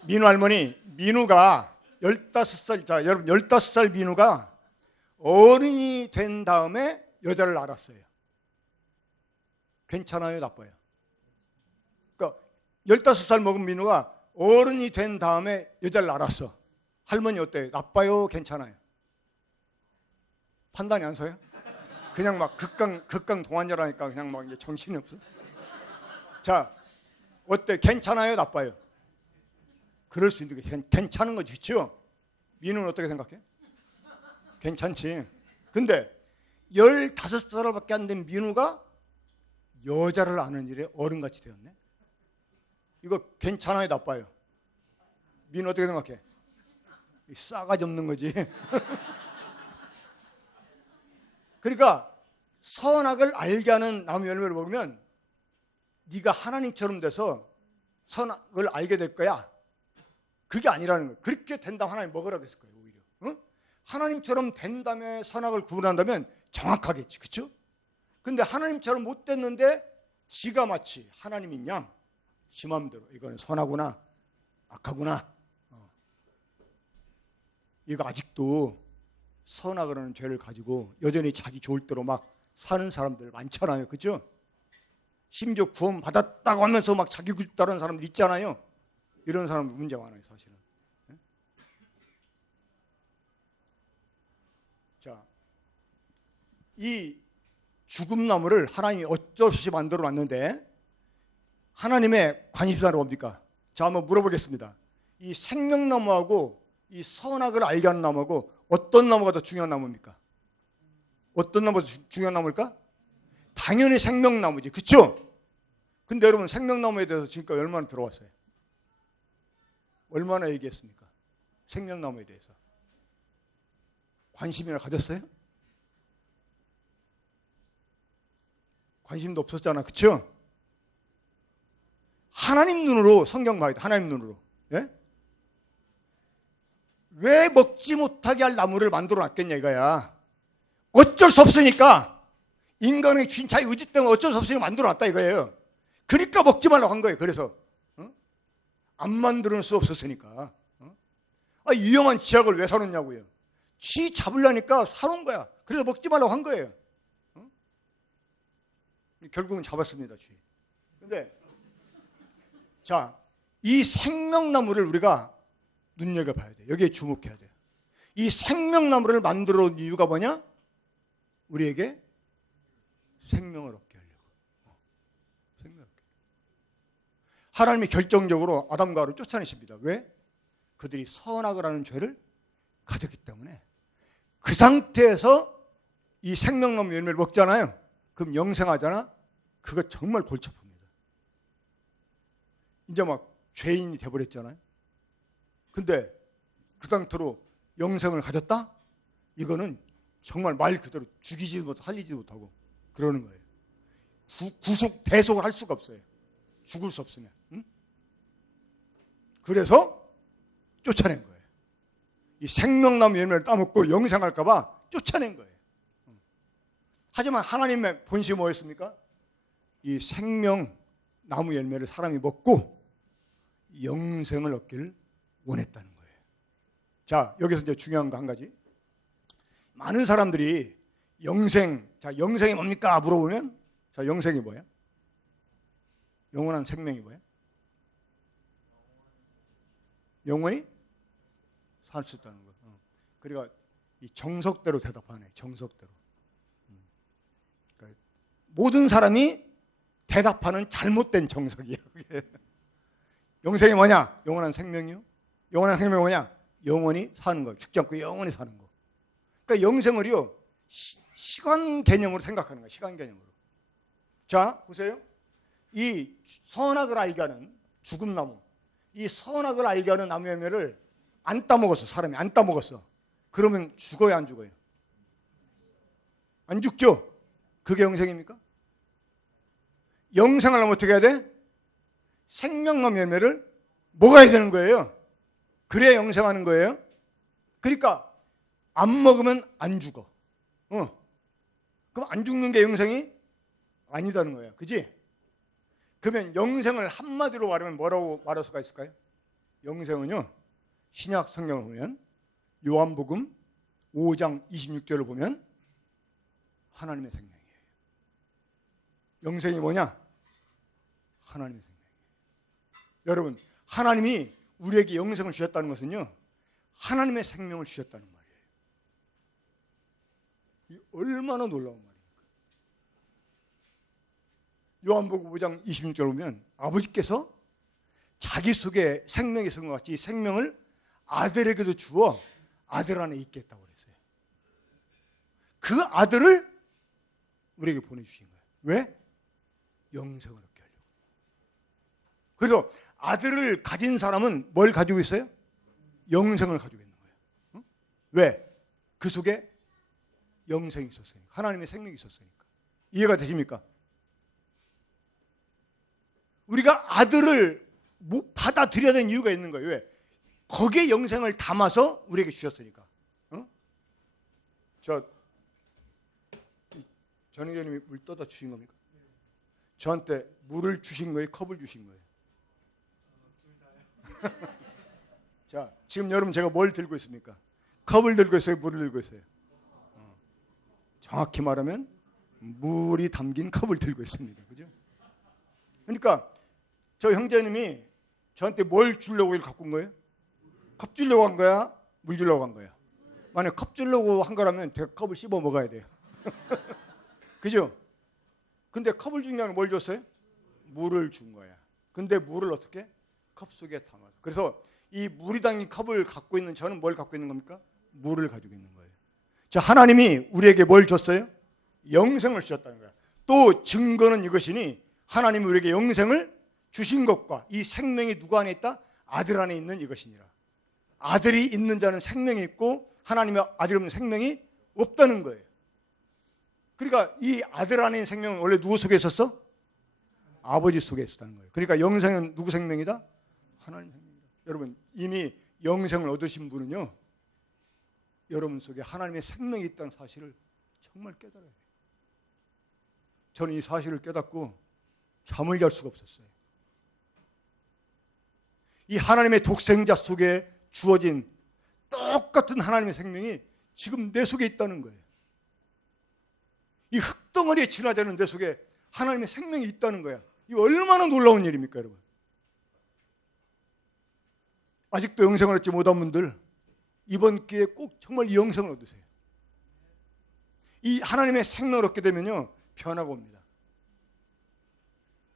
민우 할머니, 민우가 15살, 자, 여러분 15살 민우가 어른이 된 다음에 여자를 알았어요. 괜찮아요, 나빠요? 그러니까 15살 먹은 민우가 어른이 된 다음에 여자를 알았어. 할머니 어때요? 나빠요, 괜찮아요? 판단이 안 서요? 그냥 막 극강 동안녀라니까 그냥 막 이제 정신이 없어. 자, 어때? 괜찮아요, 나빠요? 그럴 수 있는 게 괜찮은 거지, 그렇죠? 민우는 어떻게 생각해? 괜찮지. 근데 15살밖에 안 된 민우가 여자를 아는 일에 어른같이 되었네. 이거 괜찮아요, 나빠요? 민우 어떻게 생각해? 싸가지 없는 거지. 그러니까 선악을 알게 하는 나무 열매를 먹으면 네가 하나님처럼 돼서 선악을 알게 될 거야. 그게 아니라는 거예요. 그렇게 된다면 하나님 먹으라고 했을 거예요, 오히려. 응? 하나님처럼 된 다음에 선악을 구분한다면 정확하겠지, 그렇죠? 근데 하나님처럼 못 됐는데 지가 마치 하나님인 양 지 맘대로 이거는 선하구나 악하구나, 이거 아직도 선악을 하는 죄를 가지고 여전히 자기 좋을 대로 막 사는 사람들 많잖아요, 그렇죠? 심지어 구원 받았다고 하면서 막 자기 구집다는 사람들 있잖아요. 이런 사람 문제 많아요, 사실은. 자, 이 죽음나무를 하나님이 어쩔 수 없이 만들어 놨는데 하나님의 관심사는 뭡니까? 자, 한번 물어보겠습니다. 이 생명나무하고 이 선악을 알게 하는 나무하고 어떤 나무가 더 중요한 나무입니까? 어떤 나무가 더 중요한 나무일까? 당연히 생명나무지, 그렇죠? 근데 여러분, 생명나무에 대해서 지금까지 얼마나 들어왔어요? 얼마나 얘기했습니까? 생명나무에 대해서 관심이나 가졌어요? 관심도 없었잖아, 그렇죠? 하나님 눈으로 성경 봐야 돼. 하나님 눈으로. 예? 왜 먹지 못하게 할 나무를 만들어 놨겠냐 이거야. 어쩔 수 없으니까, 인간의 자기 의지 때문에 어쩔 수 없으니까 만들어 놨다 이거예요. 그러니까 먹지 말라고 한 거예요. 그래서 안 만들 수 없었으니까. 위험한 지약을 왜 사놓냐고요. 쥐 잡으려니까 사놓은 거야. 그래서 먹지 말라고 한 거예요. 결국은 잡았습니다, 쥐. 근데 자, 이 생명나무를 우리가 눈여겨봐야 돼. 여기에 주목해야 돼. 이 생명나무를 만들어 온 이유가 뭐냐? 우리에게 생명을 얻게 하려고. 생명을 얻게. 하나님이 결정적으로 아담과 하와를 쫓아내십니다. 왜? 그들이 선악을 하는 죄를 가졌기 때문에. 그 상태에서 이 생명나무 열매를 먹잖아요. 그럼 영생하잖아. 그거 정말 골치 아픕니다. 이제 막 죄인이 돼버렸잖아요. 근데 그 상태로 영생을 가졌다? 이거는 정말 말 그대로 죽이지도 못하고 살리지도 못하고 그러는 거예요. 구속, 대속을 할 수가 없어요. 죽을 수 없으면. 응? 그래서 쫓아낸 거예요. 이 생명나무 열매를 따먹고 영생할까 봐 쫓아낸 거예요. 하지만 하나님의 본심이 뭐였습니까? 이 생명나무 열매를 사람이 먹고 영생을 얻기를 원했다는 거예요. 자, 여기서 이제 중요한 거 한 가지. 많은 사람들이 자, 영생이 뭡니까? 물어보면, 자, 영생이 뭐야? 영원한 생명이 뭐야? 영원히 살 수 있다는 거. 그러니까 이 정석대로 대답하네. 정석대로. 그러니까 모든 사람이 대답하는 잘못된 정석이야. 영생이 뭐냐? 영원한 생명이요. 영원한 생명이 뭐냐? 영원히 사는 거. 죽지 않고 영원히 사는 거. 그러니까 영생을요, 시간 개념으로 생각하는 거야. 시간 개념으로. 자, 보세요. 이 선악을 알게 하는 죽음나무, 이 선악을 알게 하는 나무 열매를 안 따먹었어. 사람이 안 따먹었어. 그러면 죽어요, 안 죽어요? 안 죽죠? 그게 영생입니까? 영생을 하면 어떻게 해야 돼? 생명나무 열매를 먹어야 되는 거예요. 그래야 영생하는 거예요. 그러니까 안 먹으면 안 죽어. 그럼 안 죽는 게 영생이 아니다는 거예요. 그지? 그러면 영생을 한마디로 말하면 뭐라고 말할 수가 있을까요? 영생은요, 신약 성경을 보면 요한복음 5장 26절을 보면 하나님의 생명이에요. 영생이 뭐냐? 하나님의 생명. 여러분, 하나님이 우리에게 영생을 주셨다는 것은요, 하나님의 생명을 주셨다는 말이에요. 이 얼마나 놀라운 말입니까? 요한복음 5장 26절 보면 아버지께서 자기 속에 생명이 있은 것 같이 생명을 아들에게도 주어 아들 안에 있게 했다고 그랬어요. 그 아들을 우리에게 보내주신 거예요. 왜? 영생을 얻게 하려고. 그래서 아들을 가진 사람은 뭘 가지고 있어요? 영생을 가지고 있는 거예요. 응? 왜? 그 속에 영생이 있었으니까. 하나님의 생명이 있었으니까. 이해가 되십니까? 우리가 아들을 받아들여야 되는 이유가 있는 거예요. 왜? 거기에 영생을 담아서 우리에게 주셨으니까. 응? 전행자님이 물 떠다 주신 겁니까? 저한테 물을 주신 거예요? 컵을 주신 거예요? 자, 지금 여러분 제가 뭘 들고 있습니까? 컵을 들고 있어요? 물을 들고 있어요? 정확히 말하면 물이 담긴 컵을 들고 있습니다. 그죠? 그러니까 저 형제님이 저한테 뭘 주려고 갖고 온 거예요? 컵 주려고 한 거야? 물 주려고 한 거야? 만약 컵 주려고 한 거라면 제가 컵을 씹어 먹어야 돼요. 그죠? 근데 컵을 준 게 아니라 뭘 줬어요? 물을 준 거야. 근데 물을 어떻게? 컵 속에 담아서. 그래서 이 물이 담긴 컵을 갖고 있는 저는 뭘 갖고 있는 겁니까? 물을 가지고 있는 거예요. 자, 하나님이 우리에게 뭘 줬어요? 영생을 주셨다는 거야. 또 증거는 이것이니 하나님이 우리에게 영생을 주신 것과 이 생명이 누구 안에 있다? 아들 안에 있는 이것이니라. 아들이 있는 자는 생명이 있고 하나님의 아들 없는 생명이 없다는 거예요. 그러니까 이 아들 안에 있는 생명은 원래 누구 속에 있었어? 아버지 속에 있었다는 거예요. 그러니까 영생은 누구 생명이다? 하나님 생명이다. 여러분, 이미 영생을 얻으신 분은요, 여러분 속에 하나님의 생명이 있다는 사실을 정말 깨달아야 돼요. 저는 이 사실을 깨닫고 잠을 잘 수가 없었어요. 이 하나님의 독생자 속에 주어진 똑같은 하나님의 생명이 지금 내 속에 있다는 거예요. 이 흙덩어리에 진화되는 내 속에 하나님의 생명이 있다는 거야. 이거 얼마나 놀라운 일입니까, 여러분? 아직도 영생을 얻지 못한 분들, 이번 기회에 꼭 정말 이 영생을 얻으세요. 이 하나님의 생명을 얻게 되면요, 변화가 옵니다.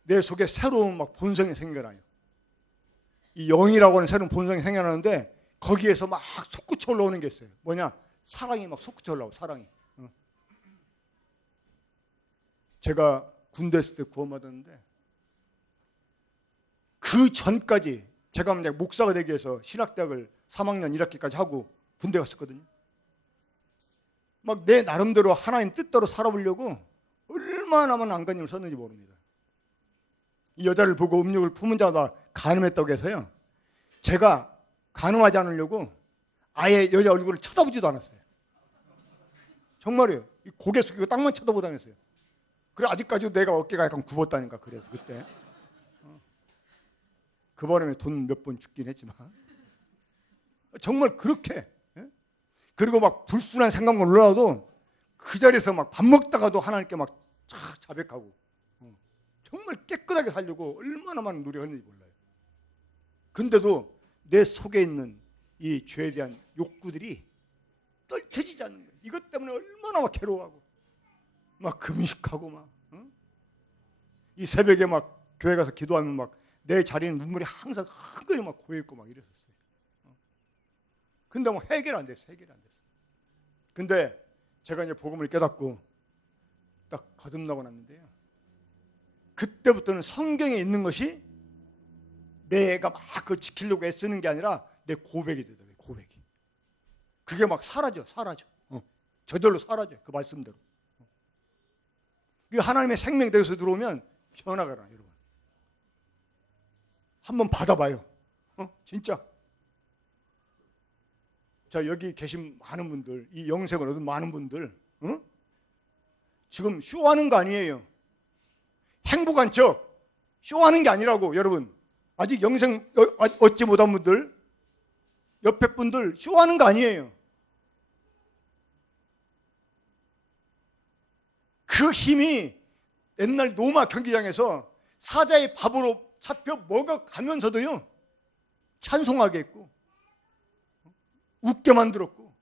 내 속에 새로운 막 본성이 생겨나요. 이 영이라고 하는 새로운 본성이 생겨나는데 거기에서 막 솟구쳐 올라오는 게 있어요. 뭐냐? 사랑이 막 솟구쳐 올라오고, 사랑이. 제가 군대 있을 때 구원받았는데 그 전까지 제가 목사가 되기 위해서 신학대학을 3학년 1학기까지 하고 군대 갔었거든요. 막 내 나름대로 하나님 뜻대로 살아보려고 얼마나 많은 안간힘을 썼는지 모릅니다. 이 여자를 보고 음욕을 품은 자가 간음했다고 해서요, 제가 간음하지 않으려고 아예 여자 얼굴을 쳐다보지도 않았어요. 정말이에요. 고개 숙이고 땅만 쳐다보고 다녔어요. 그래, 아직까지도 내가 어깨가 약간 굽었다니까. 그래서 그때 그 바람에 돈 몇 번 죽긴 했지만 정말 그렇게. 그리고 막 불순한 생각만 올라와도 그 자리에서 막 밥 먹다가도 하나님께 막 자백하고 정말 깨끗하게 살려고 얼마나 많은 노력했는지 몰라요. 근데도 내 속에 있는 이 죄에 대한 욕구들이 떨쳐지지 않는 거예요. 이것 때문에 얼마나 막 괴로워하고 막 금식하고 막 이 새벽에 막 교회 가서 기도하면 막 내 자리는 눈물이 항상 한거리 막 고여있고 막 이랬었어요. 근데 뭐 해결 안 됐어요. 해결 안 됐어요. 근데 제가 이제 복음을 깨닫고 딱 거듭나고 났는데요, 그때부터는 성경에 있는 것이 내가 막 그걸 지키려고 애쓰는 게 아니라 내 고백이 되더라고요. 고백이. 그게 막 사라져. 저절로 사라져요. 그 말씀대로. 하나님의 생명이 되어서 들어오면 변화가 나요, 여러분. 한번 받아봐요. 진짜. 자, 여기 계신 많은 분들, 이 영생을 얻은 많은 분들, 지금 쇼하는 거 아니에요. 행복한 척 쇼하는 게 아니라고. 여러분, 아직 영생 얻지 못한 분들, 옆에 분들 쇼하는 거 아니에요. 그 힘이 옛날 로마 경기장에서 사자의 밥으로 잡혀 먹어가면서도요, 찬송하게 했고, 웃게 만들었고,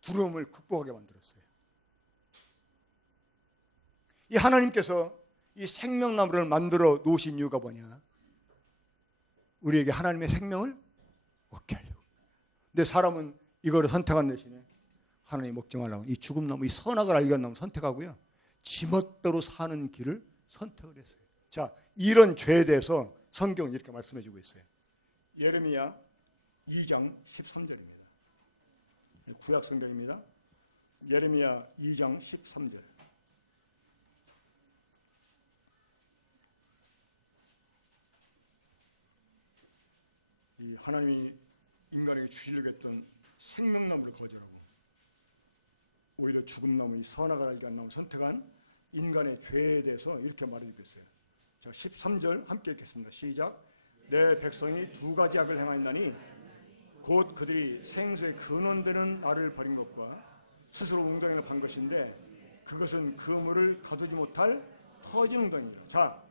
두려움을 극복하게 만들었어요. 이 하나님께서 이 생명나무를 만들어 놓으신 이유가 뭐냐? 우리에게 하나님의 생명을 얻게 하려고. 근데 사람은 이거를 선택한 대신에 하나님 먹지 말라고 이 죽음나무, 이 선악을 알게 한 나무 선택하고요, 지멋대로 사는 길을 선택을 했어요. 자, 이런 죄에 대해서 성경은 이렇게 말씀해 주고 있어요. 예레미야 2장 13절입니다. 구약 성경입니다. 예레미야 2장 13절. 이 하나님이 인간에게 주시려고 했던 생명나무를 거절하고 오히려 죽음나무, 이 선악을 알게 한 나무 선택한 인간의 죄에 대해서 이렇게 말해주고 있어요. 자, 13절 함께 읽겠습니다. 시작. 내 백성이 두 가지 악을 행하였나니 곧 그들이 생수의 근원되는 알을 버린 것과 스스로 웅덩이를 판 것인데 그것은 그 물을 거두지 못할 터진 웅덩이에요. 자,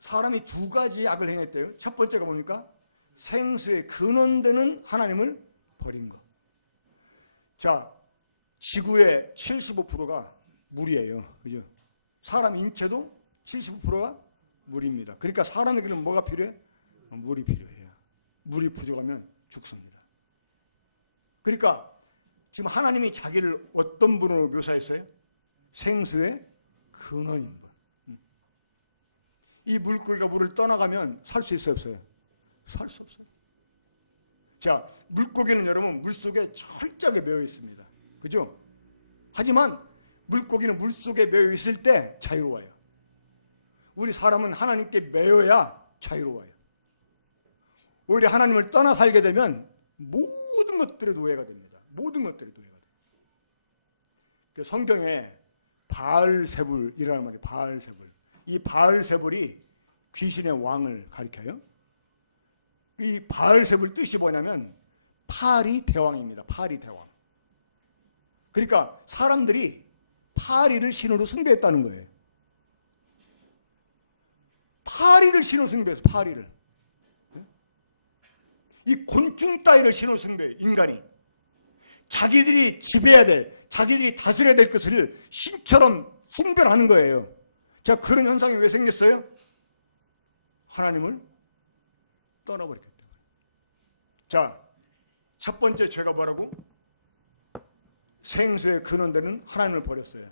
사람이 두 가지 악을 행했대요. 첫 번째가 뭡니까? 생수의 근원되는 하나님을 버린 것. 자, 지구의 75%가 물이에요. 그죠? 사람 인체도 75%가 물입니다. 그러니까 사람에게는 뭐가 필요해? 물이 필요해요. 물이 부족하면 죽습니다. 그러니까 지금 하나님이 자기를 어떤 분으로 묘사했어요? 생수의 근원인 것. 이 물고기가 물을 떠나가면 살 수 있어요, 없어요? 살 수 없어요. 자, 물고기는 여러분 물속에 철저하게 매여 있습니다. 그죠? 하지만 물고기는 물속에 매여 있을 때 자유로워요. 우리 사람은 하나님께 매여야 자유로워요. 오히려 하나님을 떠나 살게 되면 모든 것들의 노예가 됩니다. 모든 것들의 노예가 됩니다. 성경에 바알세불이라는 말이 바알세불. 이 바알세불이 귀신의 왕을 가리켜요. 이 바알세불 뜻이 뭐냐면 파리 대왕입니다. 파리 대왕. 그러니까 사람들이 파리를 신으로 숭배했다는 거예요. 파리를 신으로 숭배해서 파리를. 이 곤충 따위를 신으로 숭배해. 인간이. 자기들이 지배해야 될, 자기들이 다스려야 될 것을 신처럼 숭배하는 거예요. 자, 그런 현상이 왜 생겼어요? 하나님을 떠나버렸기 때문에. 자, 첫 번째 죄가 뭐라고? 생수의 근원되는 하나님을 버렸어요.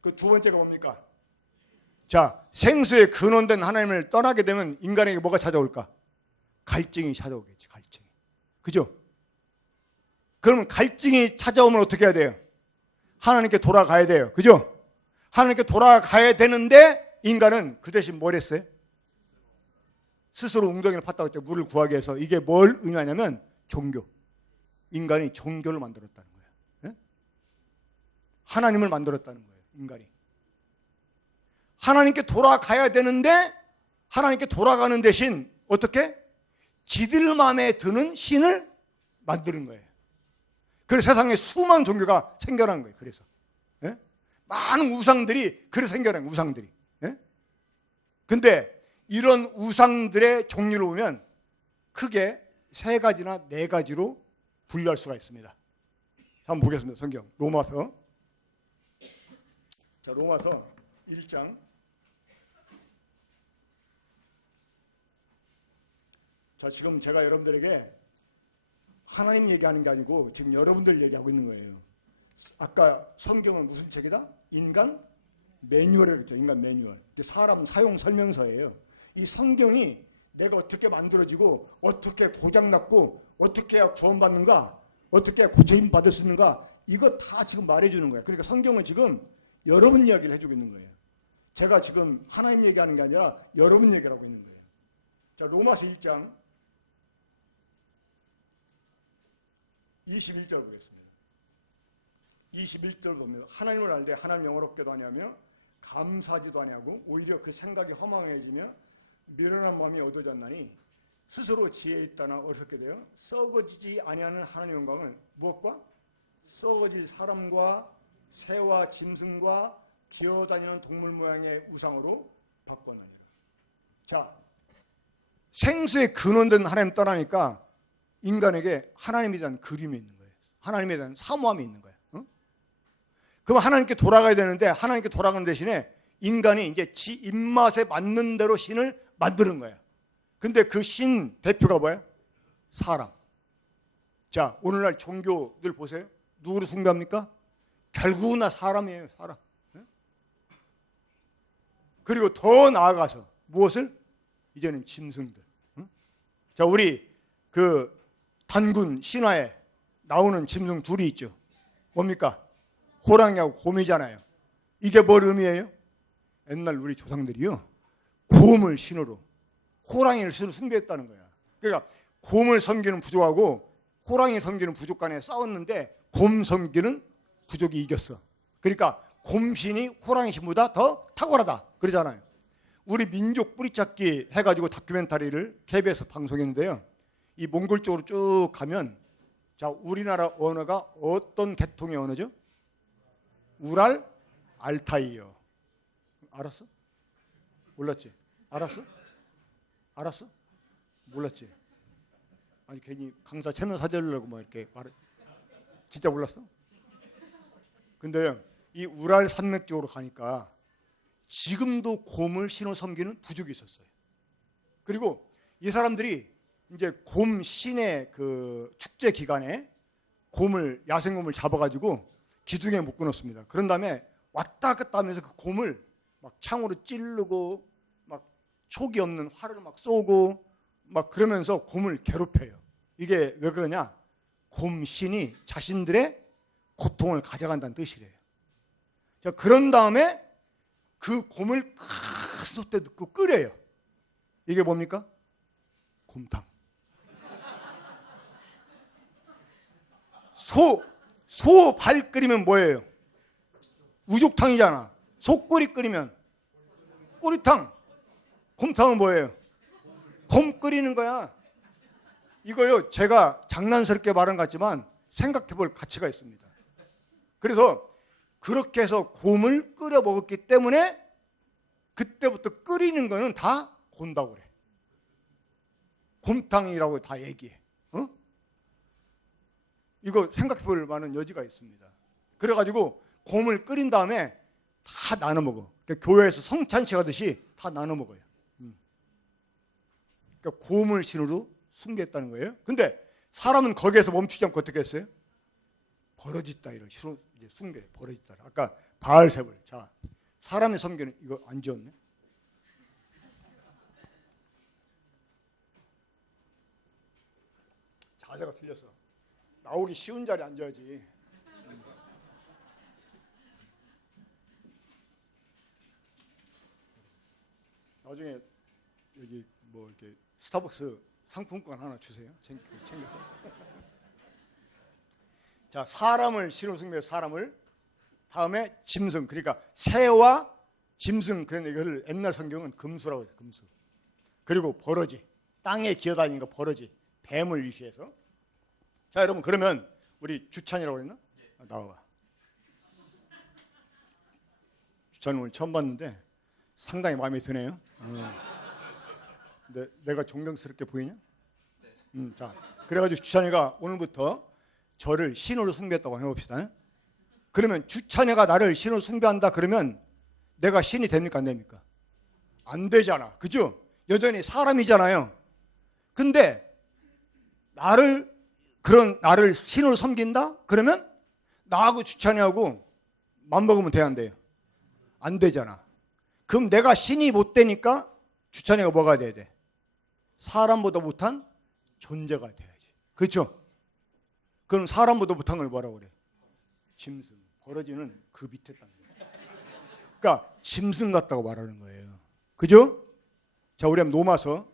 그 두 번째가 뭡니까? 자, 생수의 근원된 하나님을 떠나게 되면 인간에게 뭐가 찾아올까? 갈증이 찾아오겠지, 갈증이. 그죠? 그러면 갈증이 찾아오면 어떻게 해야 돼요? 하나님께 돌아가야 돼요. 그죠? 하나님께 돌아가야 되는데 인간은 그 대신 뭘 했어요? 스스로 웅덩이를 팠다고 했죠. 물을 구하기 위해서. 이게 뭘 의미하냐면 종교. 인간이 종교를 만들었다는 거예요. 네? 하나님을 만들었다는 거예요. 인간이. 하나님께 돌아가야 되는데 하나님께 돌아가는 대신 어떻게? 지들 마음에 드는 신을 만드는 거예요. 그래서 세상에 수많은 종교가 생겨난 거예요. 그래서 예? 많은 우상들이 그래서 생겨난 거예요. 우상들이. 예? 근데 이런 우상들의 종류를 보면 크게 세 가지나 네 가지로 분류할 수가 있습니다. 한번 보겠습니다. 성경 로마서. 자, 로마서 1장. 자, 지금 제가 여러분들에게 하나님 얘기하는 게 아니고 지금 여러분들 얘기하고 있는 거예요. 아까 성경은 무슨 책이다? 인간 매뉴얼이라고 했죠. 인간 매뉴얼. 사람 사용 설명서예요. 이 성경이 내가 어떻게 만들어지고 어떻게 고장났고 어떻게 해야 구원받는가, 어떻게 해야 고쳐임 받을 수 있는가, 이거 다 지금 말해주는 거예요. 그러니까 성경은 지금 여러분 이야기를 해주고 있는 거예요. 제가 지금 하나님 얘기하는 게 아니라 여러분 얘기를 하고 있는 거예요. 자, 로마서 1장 21절 보겠습니다. 21절 봅니다. 하나님을 알되 하나님 영어롭게도 하냐며 감사하지도 아니하고 오히려 그 생각이 허망해지며 미련한 마음이 얻어졌나니 스스로 지혜 있다나 어리석게 되어 썩어지지 아니하는 하나님의 영광을 무엇과? 썩어질 사람과 새와 짐승과 기어다니는 동물 모양의 우상으로 바꿔놨느니라. 자, 생수의 근원된 하나님 떠나니까 인간에게 하나님에 대한 그림이 있는 거예요. 하나님에 대한 사모함이 있는 거예요. 어? 그럼 하나님께 돌아가야 되는데 하나님께 돌아가는 대신에 인간이 이제 지 입맛에 맞는 대로 신을 만드는 거예요. 근데 그 신 대표가 뭐예요? 사람. 자, 오늘날 종교들 보세요. 누구를 숭배합니까? 결국은 다 사람이에요. 사람. 그리고 더 나아가서 무엇을? 이제는 짐승들. 자, 우리 그 단군 신화에 나오는 짐승 둘이 있죠. 뭡니까? 호랑이하고 곰이잖아요. 이게 뭘 의미해요? 옛날 우리 조상들이요, 곰을 신으로 호랑이를 신으로 숭배했다는 거야. 그러니까 곰을 섬기는 부족하고 호랑이 섬기는 부족 간에 싸웠는데 곰 섬기는 부족이 이겼어. 그러니까 곰신이 호랑이 신보다 더 탁월하다 그러잖아요. 우리 민족 뿌리찾기 해가지고 다큐멘터리를 KBS 방송했는데요. 이 몽골 쪽으로 쭉 가면, 자, 우리나라 언어가 어떤 계통의 언어죠? 우랄 알타이어. 알았어? 몰랐지? 알았어? 알았어? 몰랐지? 아니 괜히 강사 체면 사주려고 막 이렇게 말해. 진짜 몰랐어? 근데 이 우랄 산맥 쪽으로 가니까 지금도 곰을 신어 섬기는 부족이 있었어요. 그리고 이 사람들이 이제 곰 신의 그 축제 기간에 곰을, 야생곰을 잡아가지고 기둥에 묶어놓습니다. 그런 다음에 왔다 갔다 하면서 그 곰을 막 창으로 찌르고 막 촉이 없는 활을 막 쏘고 막 그러면서 곰을 괴롭혀요. 이게 왜 그러냐? 곰 신이 자신들의 고통을 가져간다는 뜻이래요. 자, 그런 다음에 그 곰을 큰 솥에 넣고 끓여요. 이게 뭡니까? 곰탕. 소 발 끓이면 뭐예요? 우족탕이잖아. 소꼬리 끓이면 꼬리탕. 곰탕은 뭐예요? 곰 끓이는 거야. 이거요, 제가 장난스럽게 말한 것 같지만 생각해 볼 가치가 있습니다. 그래서 그렇게 해서 곰을 끓여 먹었기 때문에 그때부터 끓이는 거는 다 곤다고 그래. 곰탕이라고 다 얘기해. 어? 이거 생각해 볼 만한 여지가 있습니다. 그래가지고 곰을 끓인 다음에 다 나눠 먹어. 그러니까 교회에서 성찬식 하듯이 다 나눠 먹어요. 그러니까 곰을 신으로 숭배했다는 거예요. 근데 사람은 거기에서 멈추지 않고 어떻게 했어요? 버러지 따위를 신으로 숭배, 버러지 따위. 아까 바알세불. 자, 사람이 섬기는, 이거 안 지웠네. 자세가 틀렸어. 나오기 쉬운 자리에 앉아야지. 나중에 여기 뭐 이렇게 스타벅스 상품권 하나 주세요. 챙겨서. 자, 사람을 신으로 숭배해. 사람을. 다음에 짐승. 그러니까 새와 짐승. 그런 이걸 옛날 성경은 금수라고 해요. 금수. 그리고 버러지. 땅에 기어다니는 거 버러지. 뱀을 위시해서. 자, 여러분, 그러면 우리 주찬이라고 그랬나? 나와봐. 주찬이 오늘 처음 봤는데 상당히 마음에 드네요. 근데 내가 존경스럽게 보이냐? 자, 그래가지고 주찬이가 오늘부터 저를 신으로 숭배했다고 해봅시다. 그러면 주찬이가 나를 신으로 숭배한다 그러면 내가 신이 됩니까 안 됩니까? 안 되잖아. 그죠? 여전히 사람이잖아요. 근데 나를 신으로 섬긴다? 그러면 나하고 주찬이하고 맘먹으면 돼야 안 돼요? 안 되잖아. 그럼 내가 신이 못 되니까 주찬이가 뭐가 돼야 돼? 사람보다 못한 존재가 돼야지. 그렇죠? 그럼 사람보다 못한 걸 뭐라고 그래? 짐승. 버러지는 그 밑에 땅. 그러니까 짐승 같다고 말하는 거예요. 그죠? 자, 우리 한번 노마서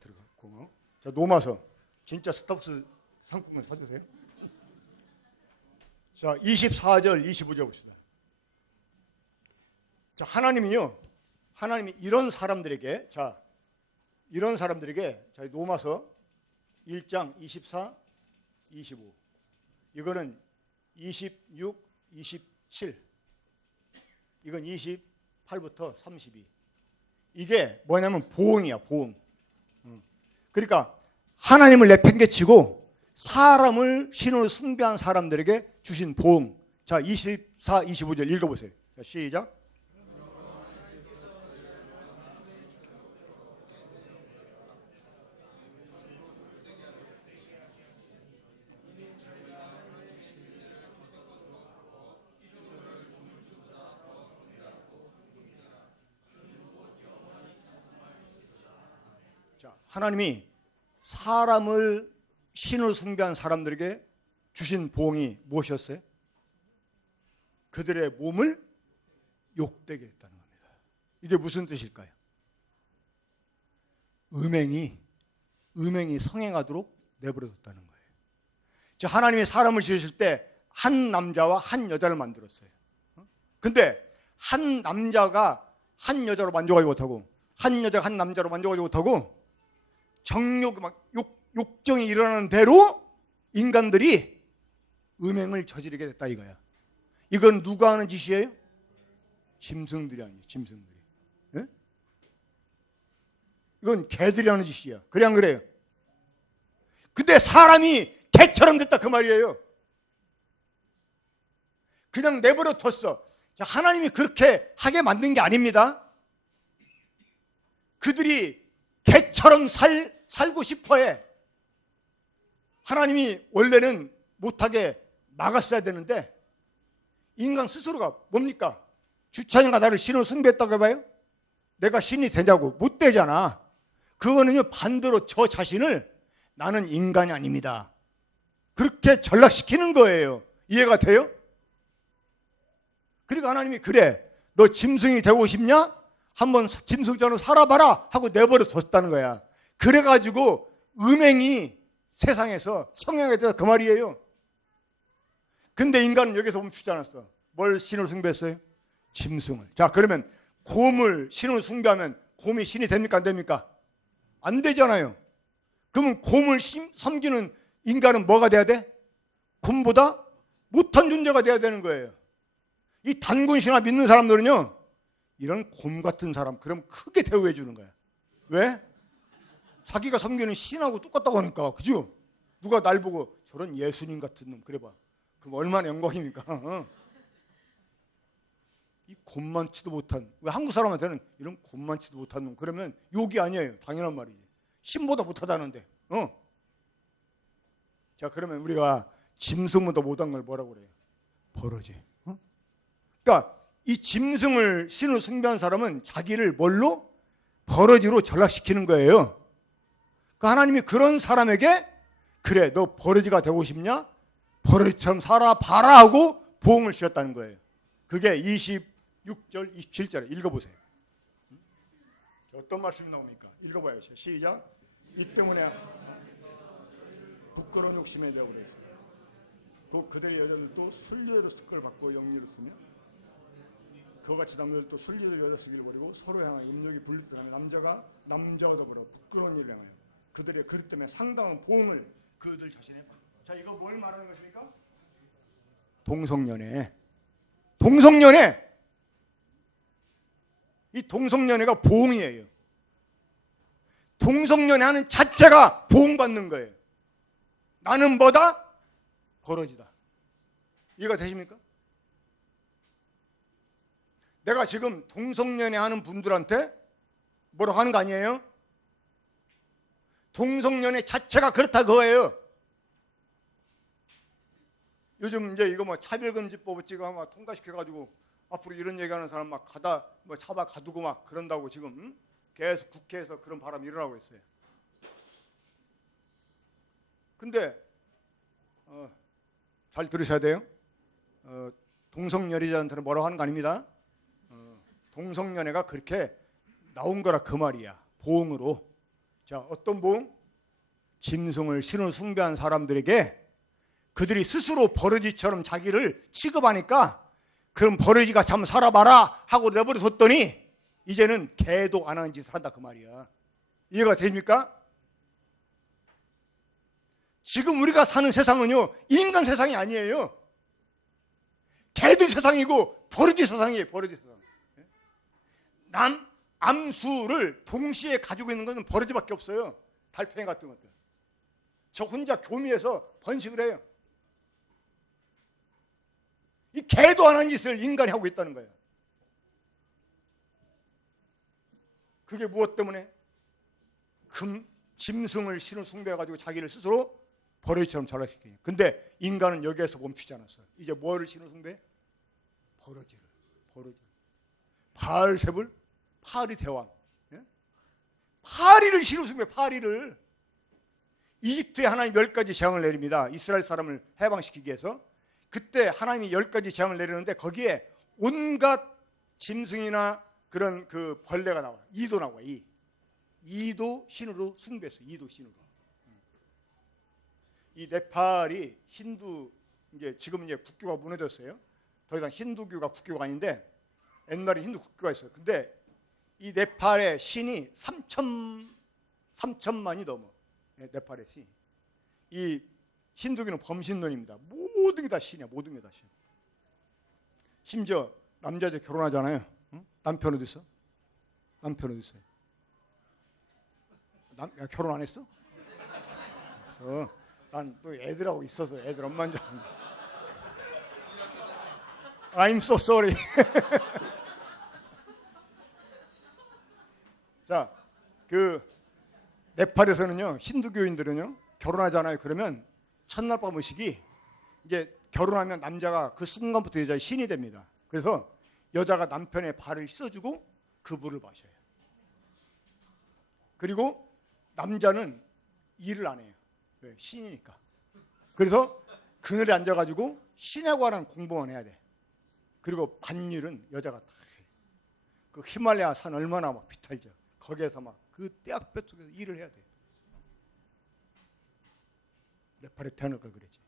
들어갔고, 자, 노마서 진짜 스타벅스 상품권 사주세요. 자, 24절, 25절 봅시다. 자, 하나님이 이런 사람들에게, 자, 노마서 1장 24, 25. 이거는 26, 27. 이건 28부터 32. 이게 뭐냐면 보응이야, 보응. 그러니까 하나님을 내팽개치고 사람을 신으로 숭배한 사람들에게 주신 보응. 자, 24, 25절 읽어보세요. 자, 시작. 자, 하나님이 사람을 신을 숭배한 사람들에게 주신 보응이 무엇이었어요? 그들의 몸을 욕되게 했다는 겁니다. 이게 무슨 뜻일까요? 음행이 성행하도록 내버려뒀다는 거예요. 자, 하나님이 사람을 지으실 때 한 남자와 한 여자를 만들었어요. 근데 한 남자가 한 여자로 만족하지 못하고 한 여자가 한 남자로 만족하지 못하고 정욕, 욕정이 일어나는 대로 인간들이 음행을 저지르게 됐다 이거야. 이건 누가 하는 짓이에요? 짐승들이 아니에요. 짐승들이. 네? 이건 개들이 하는 짓이야. 그래 안 그래요? 근데 사람이 개처럼 됐다 그 말이에요. 그냥 내버려 뒀어. 하나님이 그렇게 하게 만든 게 아닙니다. 그들이 개처럼 살고 싶어해. 하나님이 원래는 못하게 막았어야 되는데 인간 스스로가 뭡니까? 주차장과 나를 신으로 숭배했다고 해봐요? 내가 신이 되냐고. 못 되잖아. 그거는요 반대로 저 자신을 나는 인간이 아닙니다. 그렇게 전락시키는 거예요. 이해가 돼요? 그러니까 하나님이 그래 너 짐승이 되고 싶냐? 한번 짐승처럼 살아봐라 하고 내버려 뒀다는 거야. 그래가지고 음행이 세상에서 성행하게 돼서 그 말이에요. 근데 인간은 여기서 멈추지 않았어. 뭘 신을 숭배했어요? 짐승을. 자, 그러면 곰을 신을 숭배하면 곰이 신이 됩니까 안 됩니까? 안 되잖아요. 그러면 곰을 섬기는 인간은 뭐가 돼야 돼? 곰보다 못한 존재가 돼야 되는 거예요. 이 단군 신화 믿는 사람들은요 이런 곰 같은 사람 그럼 크게 대우해 주는 거야. 왜? 자기가 섬기는 신하고 똑같다고 하니까. 그죠? 누가 날 보고 저런 예수님 같은 놈 그래봐. 그럼 얼마나 영광입니까? 이 곰만치도 못한, 왜 한국 사람한테는 이런 곰만치도 못한 놈 그러면 욕이 아니에요. 당연한 말이지. 신보다 못하다는데. 자, 그러면 우리가 짐승보다 못한 걸 뭐라고 그래요? 버러지. 그러니까 이 짐승을 신을 숭배한 사람은 자기를 뭘로? 버러지로 전락시키는 거예요. 그러니까 하나님이 그런 사람에게 그래 너 버러지가 되고 싶냐? 버러지처럼 살아봐라 하고 보응을 주셨다는 거예요. 그게 26절 27절에 읽어보세요. 어떤 말씀이 나옵니까? 읽어봐요. 시작. 이 때문에 부끄러운 욕심에 대하고 또 그들의 여자들도 순리대로 습관을 받고 영리를 쓰며 그와 같이 남자들도 순리대로 여자 쓰기를 버리고 서로 향하여 음욕이 불리하며 남자와 더불어 부끄러운 일을 향하여 그들의 그릇 때문에 상당한 보응을 그들 자신에 받고. 자, 이거 뭘 말하는 것입니까? 동성연애. 이 동성연애가 보응이에요. 동성연애하는 자체가 보응받는 거예요. 나는 뭐다? 버러지다. 이해가 되십니까? 내가 지금 동성연애하는 분들한테 뭐라고 하는 거 아니에요? 동성연애 자체가 그렇다 그거예요. 요즘 이제 이거 뭐 차별금지법을 찍어 막 통과시켜가지고 앞으로 이런 얘기하는 사람 막 잡아 가두고 막 그런다고 지금 계속 국회에서 그런 바람이 일어나고 있어요. 근데 잘 들으셔야 돼요. 동성연애자한테는 뭐라고 하는 거 아닙니다. 동성연애가 그렇게 나온 거라 그 말이야. 보응으로. 자, 어떤 보응? 짐승을 신을 숭배한 사람들에게 그들이 스스로 버러지처럼 자기를 취급하니까 그럼 버러지가 참 살아봐라 하고 내버려뒀더니 이제는 개도 안 하는 짓을 한다 그 말이야. 이해가 됩니까? 지금 우리가 사는 세상은요 인간 세상이 아니에요. 개들 세상이고 버러지 세상이에요. 버러지 세상. 암수를 동시에 가지고 있는 것은 버러지밖에 없어요. 달팽이 같은 것들. 저 혼자 교미해서 번식을 해요. 이 개도 안 하는 짓을 인간이 하고 있다는 거예요. 그게 무엇 때문에? 짐승을 신을 숭배해가지고 자기를 스스로 버러지처럼 전락시키니. 근데 인간은 여기에서 멈추지 않았어요. 이제 뭐를 신을 숭배해? 버러지를. 바알세불, 파리 대왕. 예? 파리를 신을 숭배해. 파리를. 이집트에 하나님이 10가지 재앙을 내립니다. 이스라엘 사람을 해방시키기 위해서. 그때 하나님이 10가지 재앙을 내리는데 거기에 온갖 짐승이나 그런 그 벌레가 나와요. 이도 나와요. 이도 신으로 숭배했어요. 이도 신으로. 이 네팔이 지금 이제 국교가 무너졌어요. 더 이상 힌두교가 국교가 아닌데 옛날에 힌두 국교가 있어요. 근데 이 네팔의 신이 3천만이 넘어. 네팔의 신. 이 힌두교는 범신론입니다. 모든 게 다 신이야. 모든 게 다 신. 심지어 남자들 결혼하잖아요. 응? 남편 어디 있어? 남편 어디 있어요? 야, 결혼 안 했어? 그래서 난 또 애들하고 있어서 애들 엄마인 줄 알았는데. I'm so sorry. 자, 그 네팔에서는요, 힌두교인들은요, 결혼하잖아요. 그러면 첫날 밤 의식이 이제 결혼하면 남자가 그 순간부터 여자의 신이 됩니다. 그래서 여자가 남편의 발을 씻어주고 그 물을 마셔요. 그리고 남자는 일을 안 해요. 왜? 신이니까. 그래서 그늘에 앉아가지고 신에 관한 공부만 해야 돼. 그리고 밭일은 여자가 다 해. 그 히말라야 산 얼마나 막 비탈죠. 거기에서 막 그 떼약볕 속에서 일을 해야 돼. 네팔에 태어날 걸 그랬지.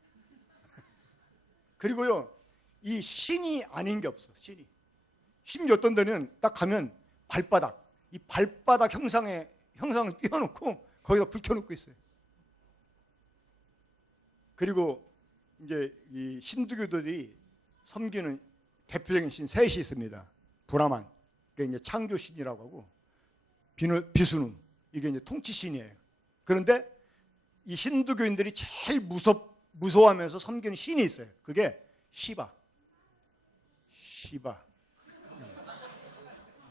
그리고요, 이 신이 아닌 게 없어. 신이. 심지어 어떤 데는 딱 가면 발바닥, 이 발바닥 형상을 띄워놓고 거기다 불 켜놓고 있어요. 그리고 이제 이 힌두교들이 섬기는 대표적인 신 셋이 있습니다. 브라만, 그게 이제 창조 신이라고 하고, 비수누, 이게 이제 통치 신이에요. 그런데 이 힌두교인들이 제일 무서워하면서 섬기는 신이 있어요. 그게 시바.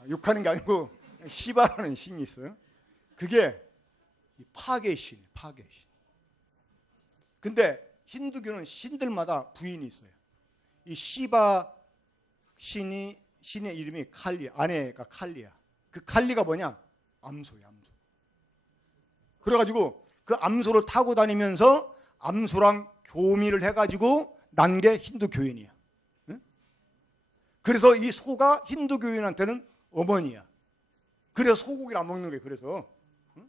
욕하는 게 아니고 시바라는 신이 있어요. 그게 파괴의 신. 근데 힌두교는 신들마다 부인이 있어요. 이 시바 신의 이름이 칼리, 아내가 칼리야. 그 칼리가 뭐냐? 암소야, 암소. 그래가지고 그 암소를 타고 다니면서 암소랑 교미를 해가지고 난 게 힌두교인이야. 응? 그래서 이 소가 힌두교인한테는 어머니야. 그래서 소고기를 안 먹는 거예요. 그래서 응?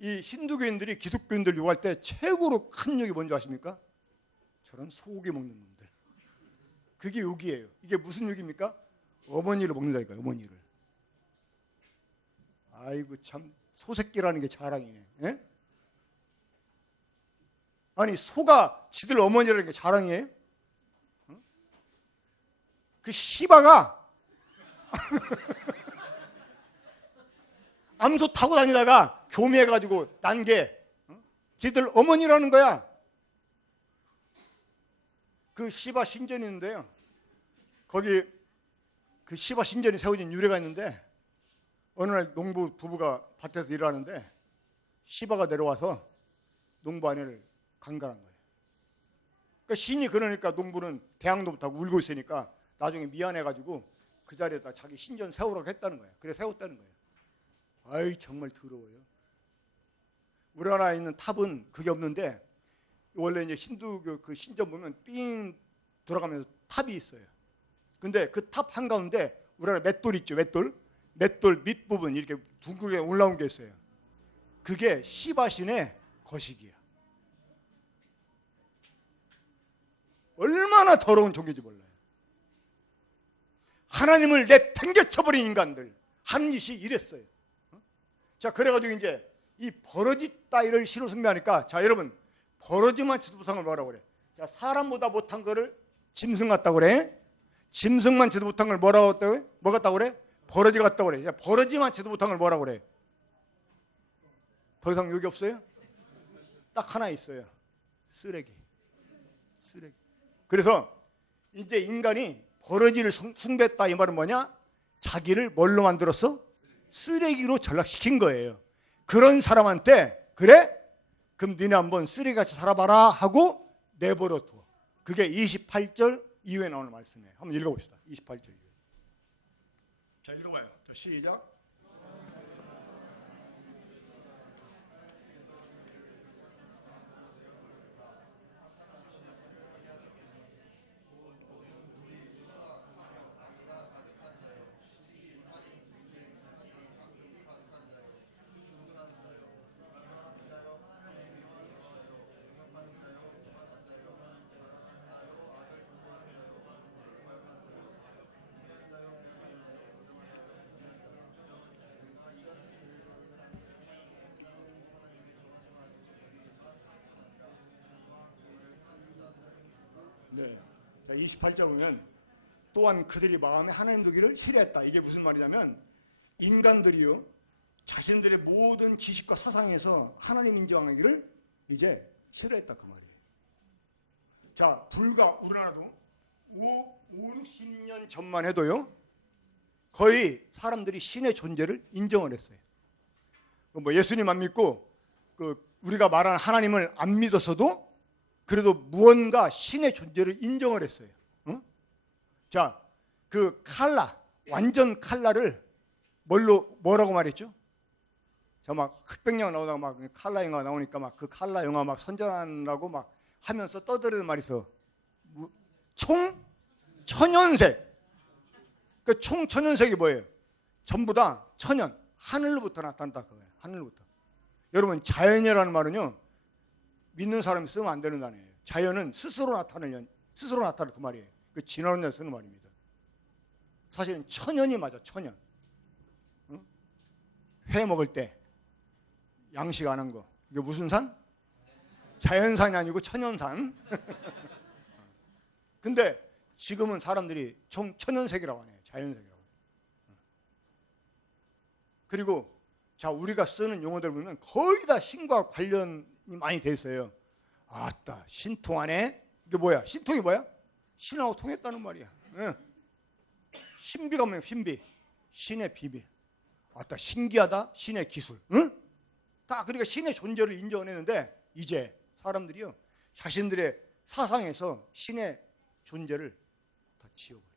이 힌두교인들이 기독교인들 욕할 때 최고로 큰 욕이 뭔지 아십니까? 저런 소고기 먹는 놈들. 그게 욕이에요. 이게 무슨 욕입니까? 어머니를 먹는다니까요. 어머니를. 아이고 참 소새끼라는 게 자랑이네. 예? 아니 소가 지들 어머니라는 게 자랑이에요? 응? 그 시바가 암소 타고 다니다가 교미해가지고 난 게 지들 어머니라는 거야. 그 시바 신전이 있는데요. 거기 그 시바 신전이 세워진 유래가 있는데 어느 날 농부 부부가 밭에서 일하는데 시바가 내려와서 농부 아내를 강간한 거예요. 그러니까 신이 그러니까 농부는 대항도 못하고 울고 있으니까 나중에 미안해가지고 그 자리에다 자기 신전 세우라고 했다는 거예요. 그래 세웠다는 거예요. 아이 정말 더러워요. 우리나라에 있는 탑은 그게 없는데 원래 이제 힌두교 그 신전 보면 삥 들어가면서 탑이 있어요. 근데 그 탑 한가운데 우리나라 맷돌 있죠. 맷돌 밑부분 이렇게 둥글게 올라온 게 있어요. 그게 시바신의 거식이야. 얼마나 더러운 종교인지 몰라요. 하나님을 내팽개쳐버린 인간들 하는 짓이 이랬어요. 자, 그래가지고 이제 이 버러지 따위를 신을 숭배하니까 자, 여러분 버러지만 지도상을 뭐라고 그래? 자, 사람보다 못한 거를 짐승 같다고 그래. 짐승만 지도 못한 걸 뭐라고 했다고? 뭐 같다고 그래? 버러지 같다고 그래. 야, 버러지만 지도 못한 걸 뭐라고 그래? 더 이상 욕이 없어요? 딱 하나 있어요. 쓰레기. 쓰레기. 그래서 이제 인간이 버러지를 숭배했다 이 말은 뭐냐? 자기를 뭘로 만들었어? 쓰레기로 전락시킨 거예요. 그런 사람한테 그래? 그럼 니네 한번 쓰레기같이 살아봐라 하고 내버려 둬. 그게 28절 이후에 나오는 말씀이에요. 한번 읽어봅시다. 28절 이후에. 자, 읽어봐요. 자, 시작. 네. 28절 보면 또한 그들이 마음에 하나님 두기를 싫어했다. 이게 무슨 말이냐면 인간들이요 자신들의 모든 지식과 사상에서 하나님 인정하기를 이제 싫어했다 그 말이에요. 자, 불과 우리나라도 60년 전만 해도요 거의 사람들이 신의 존재를 인정을 했어요. 뭐 예수님 안 믿고 우리가 말하는 하나님을 안 믿었어도 그래도 무언가 신의 존재를 인정을 했어요. 응? 자, 그 칼라, 완전 칼라를 뭐라고 말했죠? 자, 막 흑백영 나오다가 막 칼라 영화 나오니까 막 그 칼라 영화 막 선전하라고 막 하면서 떠들는 말이 있어. 천연색. 그 천연색이 뭐예요? 전부 다 천연, 하늘로부터 나타난다 그거예요. 하늘로부터. 여러분 자연이라는 말은요. 믿는 사람이 쓰면 안 되는 단어예요. 자연은 스스로 나타나는 그 말이에요. 그 진화론에 쓰는 말입니다. 사실은 천연이 맞아, 천연. 응? 회 먹을 때 양식 안 한 거. 이게 무슨 산? 자연산이 아니고 천연산. 근데 지금은 사람들이 천연색이라고 하네요. 자연색이라고. 그리고 자, 우리가 쓰는 용어들 보면 거의 다 신과 관련이 많이 돼 있어요. 아따, 신통하네. 이게 뭐야? 신통이 뭐야? 신하고 통했다는 말이야. 응. 신비가 뭐야? 신비. 신의 비밀. 아따, 신기하다. 신의 기술. 응? 다 그러니까 신의 존재를 인정했는데 이제 사람들이요 자신들의 사상에서 신의 존재를 다 지워버려요.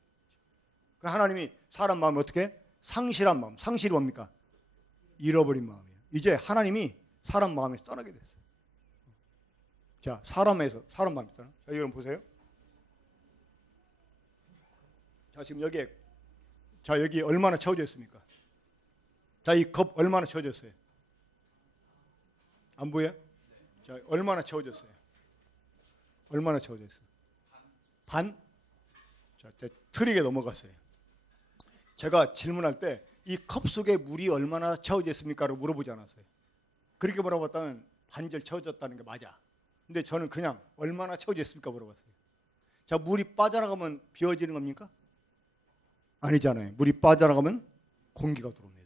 그 하나님이 사람 마음을 어떻게? 상실한 마음. 상실이 뭡니까? 잃어버린 마음이에요. 이제 하나님이 사람 마음에서 떠나게 됐어요. 자, 사람 마음에서 떠나. 자, 여러분 보세요. 자, 지금 여기 얼마나 채워져 있습니까? 자, 이 컵 얼마나 채워졌어요? 안 보여? 자, 얼마나 채워졌어요? 얼마나 채워졌어요? 반? 자, 틀리게 넘어갔어요. 제가 질문할 때 이 컵 속에 물이 얼마나 채워져 있습니까? 라고 물어보지 않았어요. 그렇게 물어봤다면 반절 채워졌다는 게 맞아. 근데 저는 그냥 얼마나 채워져 있습니까? 물어봤어요. 자, 물이 빠져나가면 비워지는 겁니까? 아니잖아요. 물이 빠져나가면 공기가 들어옵니다.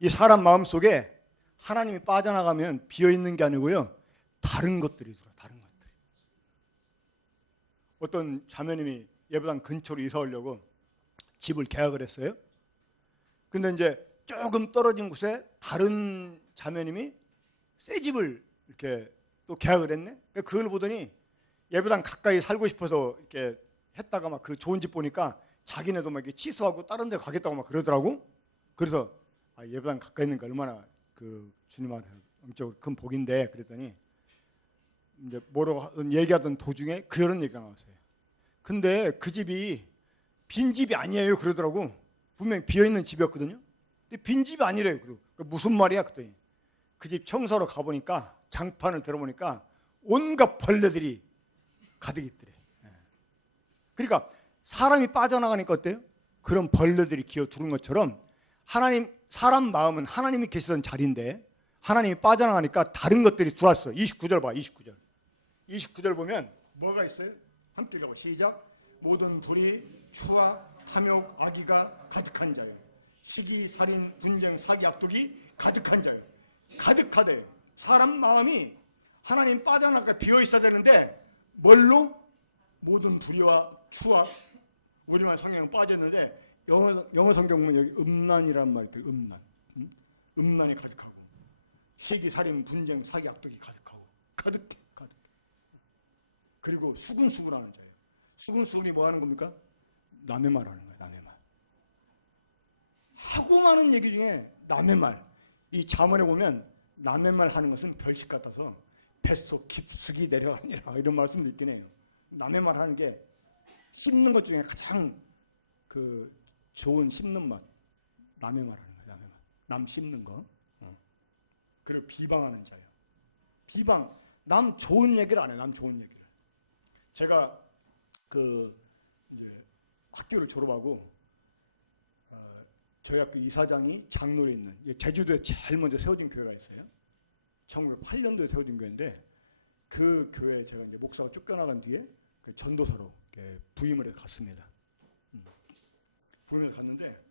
이 사람 마음 속에 하나님이 빠져나가면 비어있는 게 아니고요. 다른 것들이 들어요. 다른 것들이. 어떤 자매님이 예배당 근처로 이사 오려고 집을 계약을 했어요. 근데 이제 조금 떨어진 곳에 다른 자매님이 새 집을 이렇게 또 계약을 했네. 그걸 보더니 예배당 가까이 살고 싶어서 이렇게 했다가 막 그 좋은 집 보니까 자기네도 막 이렇게 취소하고 다른 데 가겠다고 막 그러더라고. 그래서 예배당 가까이 있는 게 얼마나 그 주님한테 영적으로 큰 복인데 그랬더니 이제 뭐라고 얘기하던 도중에 그런 얘기가 나왔어요. 근데 그 집이 빈 집이 아니에요 그러더라고. 분명히 비어있는 집이었거든요. 근데 빈 집이 아니래요. 무슨 말이야 그랬더니 그 집 청소하러 가보니까 장판을 들어보니까 온갖 벌레들이 가득 있더래. 그러니까 사람이 빠져나가니까 어때요? 그런 벌레들이 기어 들어온 것처럼 사람 마음은 하나님이 계시던 자리인데 하나님이 빠져나가니까 다른 것들이 들어왔어. 29절 봐. 29절 보면 뭐가 있어요? 함께 가봐. 시작. 모든 불이 추악, 탐욕, 악의가 가득한 자요. 시기, 살인, 분쟁, 사기, 악독이 가득한 자요. 가득하대. 사람 마음이 하나님 빠져나가 비어 있어야 되는데 뭘로? 모든 불의와 추악, 우리말 성경은 빠졌는데 영어 성경 보면 여기 음란이란 말이 있어요. 음란. 음란이 가득하고 시기, 살인, 분쟁, 사기, 악독이 가득하고 가득. 그리고 수근수근하는 자예요. 수근수근이 뭐 하는 겁니까? 남의 말 하는 거예요. 남의 말. 하고 많은 얘기 중에 남의 말. 이 잠언에 보면 남의 말 하는 것은 별식 같아서 뱃속 깊숙이 내려가니라 이런 말씀도 있긴 해요. 남의 말 하는 게 씹는 것 중에 가장 그 좋은 씹는 맛. 남의 말 하는 거예요. 남의 말. 남 씹는 거. 그리고 비방하는 자예요. 비방. 남 좋은 얘기를 안 해요. 남 좋은 얘기를. 제가 이제 학교를 졸업하고 저희 학교 이사장이 장로에 있는 제주도에 제일 먼저 세워진 교회가 있어요. 1908년도에 세워진 교회인데 그 교회에 제가 이제 목사가 쫓겨나간 뒤에 그 전도사로 부임을 해서 갔습니다. 부임해서 갔는데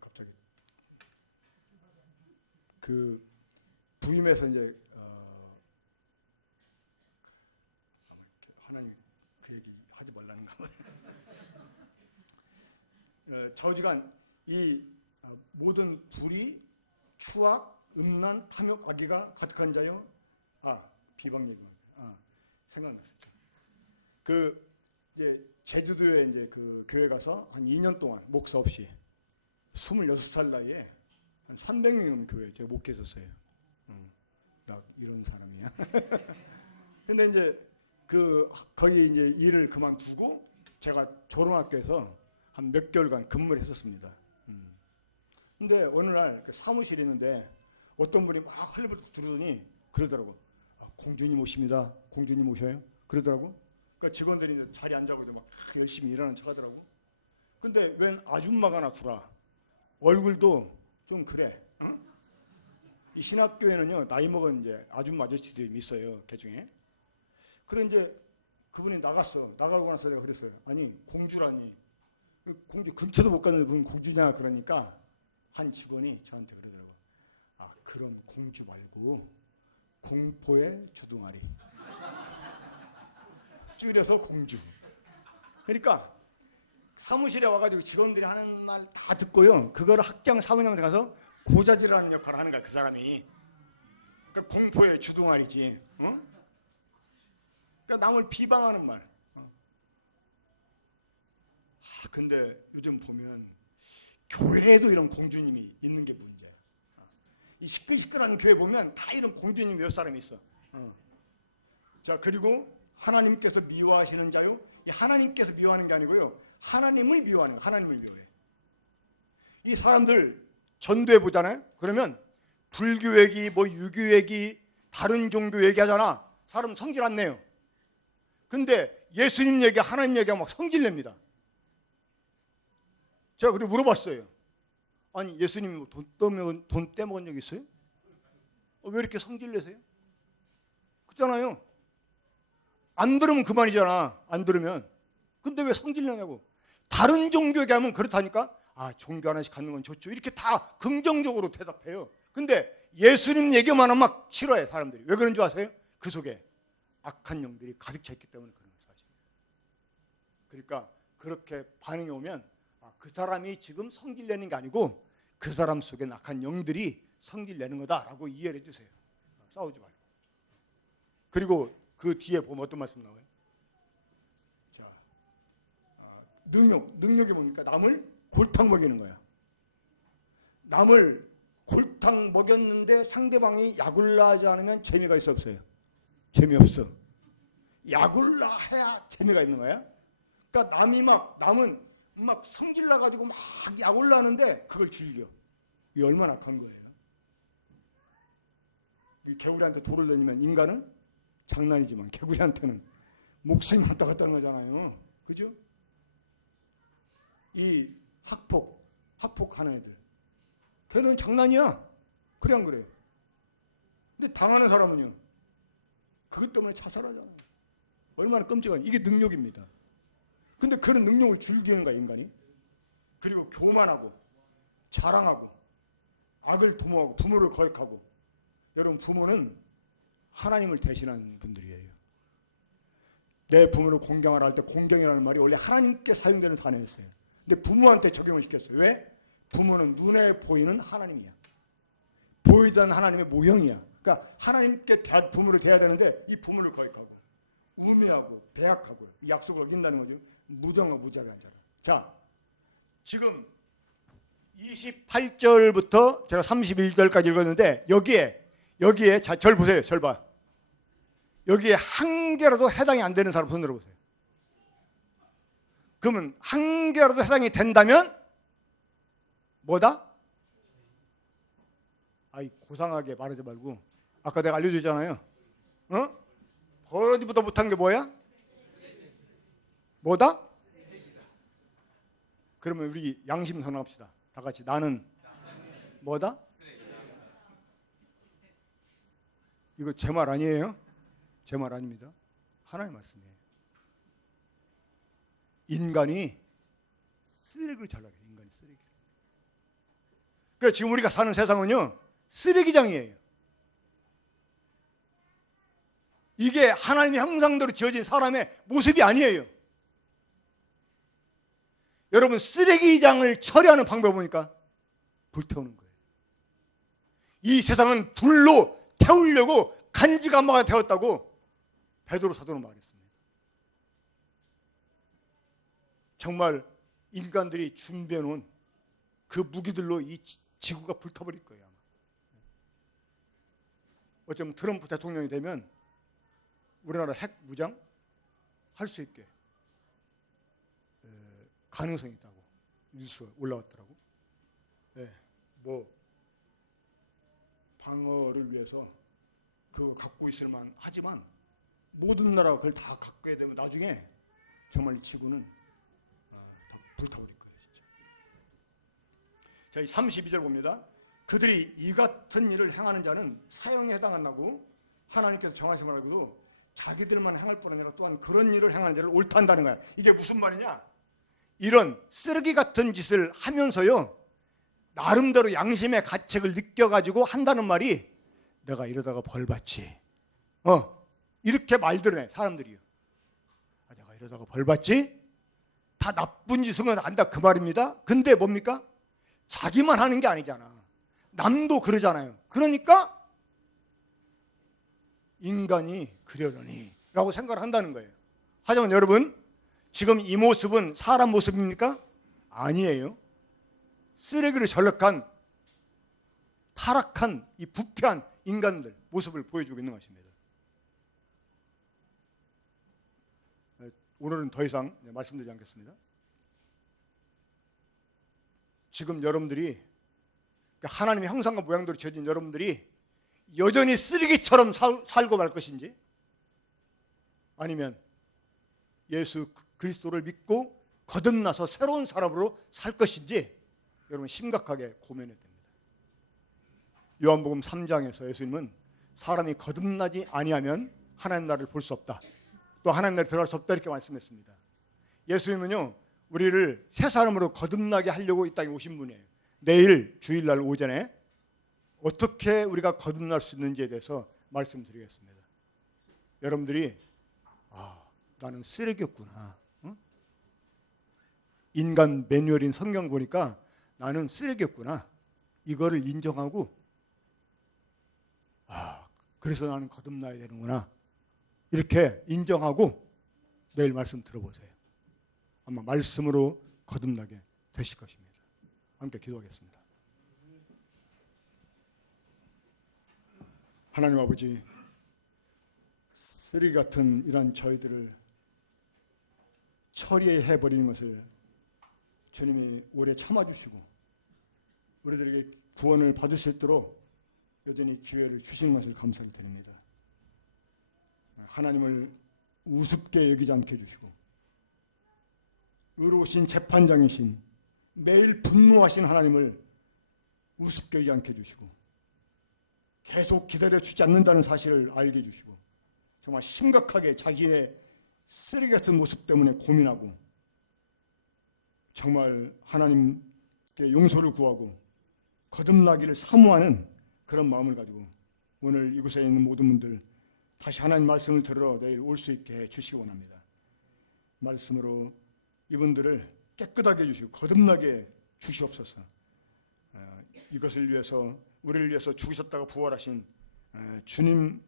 갑자기 부임해서 이제 하나님 그 얘기 하지 말라는가 좌우지간 이 모든 불의, 추악, 음란, 탐욕, 악의가 가득한 자요. 비방 얘기만. 생각났어요. 이제 제주도에 이제 그 교회 가서 한 2년 동안 목사 없이 26살 나이에 한 300명이 오는 교회에 제가 목회했었어요. 야, 이런 사람이야. 근데 이제 거기 이제 일을 그만두고 제가 졸업학교에서 한 몇 개월간 근무를 했었습니다. 근데 어느 날 사무실이 있는데 어떤 분이 막 헐레벌떡 들어오더니 그러더라고. 공주님 오십니다. 공주님 오셔요? 그러더라고. 그러니까 직원들이 이제 자리에 앉아서 막 열심히 일하는 척 하더라고. 근데 웬 아줌마가 하나 들어와. 얼굴도 좀 그래. 이 신학교에는요, 나이 먹은 이제 아줌마 아저씨들이 있어요, 개중에. 그래 이제 그분이 나가고 나서 내가 그랬어요. 아니, 공주라니. 공주 근처도 못 갔는데 무슨 공주냐 그러니까 한 직원이 저한테 그러더라고. 그런 공주 말고 공포의 주둥아리. 줄여서 공주. 그러니까 사무실에 와가지고 직원들이 하는 말 다 듣고요. 그거를 학장 사무장한테 가서 고자질하는 역할을 하는 거야, 그 사람이. 그러니까 공포의 주둥아리지. 그러니까 남을 비방하는 말. 근데 요즘 보면 교회에도 이런 공주님이 있는 게 문제야. 이 시끌시끌한 교회 보면 다 이런 공주님 몇 사람이 있어. 자, 그리고 하나님께서 미워하시는 자요. 이 하나님께서 미워하는 게 아니고요. 하나님을 미워하는 거야. 하나님을 미워해. 이 사람들 전도해 보잖아요. 그러면 불교 얘기, 유교 얘기, 다른 종교 얘기하잖아. 사람 성질 안 내요. 근데 예수님 얘기, 하나님 얘기하면 막 성질 냅니다. 제가 그리고 물어봤어요. 아니, 예수님 돈 떼먹은 적 있어요? 왜 이렇게 성질 내세요? 그렇잖아요. 안 들으면 그만이잖아. 안 들으면. 근데 왜 성질 내냐고. 다른 종교 얘기하면 그렇다니까. 종교 하나씩 갖는 건 좋죠. 이렇게 다 긍정적으로 대답해요. 근데 예수님 얘기만 하면 막 싫어해, 사람들이. 왜 그런 줄 아세요? 그 속에 악한 영들이 가득 차 있기 때문에 그런 사실이에요. 그러니까 그렇게 반응이 오면 그 사람이 지금 성질 내는 게 아니고 그 사람 속에 악한 영들이 성질 내는 거다라고 이해를 해주세요. 싸우지 말고. 그리고 그 뒤에 보면 어떤 말씀 나와요? 자, 능력이 뭡니까? 남을 골탕 먹이는 거야. 남을 골탕 먹였는데 상대방이 약올라 하지 않으면 재미가 있어 없어요? 재미없어. 약올라 해야 재미가 있는 거야. 그러니까 남은 막 성질 나가지고 막 약올라 하는데 그걸 즐겨. 이게 얼마나 악한 거예요. 이 개구리한테 돌을 내리면 인간은 장난이지만 개구리한테는 목숨이 왔다 갔다 하는 거잖아요. 그죠? 이 학폭하는 애들. 걔는 장난이야. 그래 안 그래요? 근데 당하는 사람은요. 그것 때문에 자살하잖아요. 얼마나 끔찍한, 이게 능력입니다. 근데 그런 능력을 즐기는가 인간이? 그리고 교만하고 자랑하고 악을 부모하고 부모를 거역하고. 여러분, 부모는 하나님을 대신하는 분들이에요. 내 부모를 공경하라 할 때 공경이라는 말이 원래 하나님께 사용되는 단어였어요. 근데 부모한테 적용을 시켰어요. 왜? 부모는 눈에 보이는 하나님이야. 보이던 하나님의 모형이야. 그러니까 하나님께 부모를 대해야 되는데 이 부모를 거역하고 우매하고 배약하고 약속을 어긴다는 거죠. 무정하고 무자비한 자라. 자, 지금 28절부터 제가 31절까지 읽었는데 여기에 자, 절 보세요. 절 봐. 여기에 한 개라도 해당이 안 되는 사람 손 들어보세요. 그러면 한 개라도 해당이 된다면 뭐다? 아이, 고상하게 말하지 말고 아까 내가 알려줬잖아요. 버러지보다 못한 게 뭐야? 뭐다? 그러면 우리 양심 선언합시다. 다 같이. 나는 뭐다? 이거 제 말 아니에요? 제 말 아닙니다. 하나님 말씀이에요. 인간이 쓰레기를 잘라요. 인간이 쓰레기. 그러니까 지금 우리가 사는 세상은요, 쓰레기장이에요. 이게 하나님의 형상대로 지어진 사람의 모습이 아니에요. 여러분, 쓰레기장을 처리하는 방법을 보니까 불태우는 거예요. 이 세상은 불로 태우려고 간지간마가 되었다고 베드로 사도는 말했습니다. 정말 인간들이 준비해 놓은 그 무기들로 이 지구가 불타버릴 거예요. 아마. 어쩌면 트럼프 대통령이 되면 우리나라 핵 무장 할 수 있게 가능성이 있다고 뉴스가 올라왔더라고. 뭐 방어를 위해서 그거 갖고 있을 만 하지만 모든 나라가 그걸 다 갖고 되면 나중에 정말 이 지구는 다 불타버릴 거예요. 진짜. 자, 이 32절 봅니다. 그들이 이 같은 일을 행하는 자는 사형에 해당한다고 하나님께서 정하신 말고도 자기들만 행할 뿐 아니라 또한 그런 일을 행하는 자를 옳다한다는 거야. 이게 무슨 말이냐? 이런 쓰레기 같은 짓을 하면서요, 나름대로 양심의 가책을 느껴가지고 한다는 말이 내가 이러다가 벌 받지. 이렇게 말들을 해, 사람들이요. 내가 이러다가 벌 받지? 다 나쁜 짓은 안다, 그 말입니다. 근데 뭡니까? 자기만 하는 게 아니잖아. 남도 그러잖아요. 그러니까 인간이 그러려니 라고 생각을 한다는 거예요. 하지만 여러분, 지금 이 모습은 사람 모습입니까? 아니에요. 쓰레기를 전락한 타락한 이 부패한 인간들 모습을 보여주고 있는 것입니다. 오늘은 더 이상 말씀드리지 않겠습니다. 지금 여러분들이 하나님의 형상과 모양대로 지어진 여러분들이 여전히 쓰레기처럼 살고 말 것인지, 아니면 예수 그리스도를 믿고 거듭나서 새로운 사람으로 살 것인지 여러분 심각하게 고민해야 됩니다. 요한복음 3장에서 예수님은 사람이 거듭나지 아니하면 하나님 나라를 볼 수 없다, 또 하나님 나라에 들어갈 수 없다, 이렇게 말씀했습니다. 예수님은요, 우리를 새 사람으로 거듭나게 하려고 이 땅에 오신 분이에요. 내일 주일날 오전에 어떻게 우리가 거듭날 수 있는지에 대해서 말씀드리겠습니다. 여러분들이 나는 쓰레기였구나. 인간 매뉴얼인 성경 보니까 나는 쓰레기였구나. 이거를 인정하고 그래서 나는 거듭나야 되는구나. 이렇게 인정하고 내일 말씀 들어보세요. 아마 말씀으로 거듭나게 되실 것입니다. 함께 기도하겠습니다. 하나님 아버지, 쓰레기 같은 이런 저희들을 처리해버리는 것을 주님이 오래 참아주시고 우리들에게 구원을 받을 수 있도록 여전히 기회를 주시는 것을 감사히 드립니다. 하나님을 우습게 여기지 않게 해주시고 의로우신 재판장이신 매일 분노하신 하나님을 우습게 여기지 않게 해주시고 계속 기다려주지 않는다는 사실을 알게 해주시고 정말 심각하게 자기의 쓰레기 같은 모습 때문에 고민하고 정말 하나님께 용서를 구하고 거듭나기를 사모하는 그런 마음을 가지고 오늘 이곳에 있는 모든 분들 다시 하나님 말씀을 들으러 내일 올 수 있게 해주시기 원합니다. 말씀으로 이분들을 깨끗하게 해주시고 거듭나게 주시옵소서. 이것을 위해서 우리를 위해서 죽으셨다가 부활하신 주님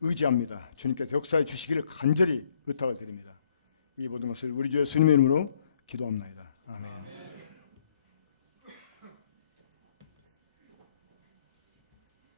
의지합니다. 주님께서 역사해 주시기를 간절히 부탁을 드립니다. 이 모든 것을 우리 주 예수님의 이름으로 기도합니다. 아멘.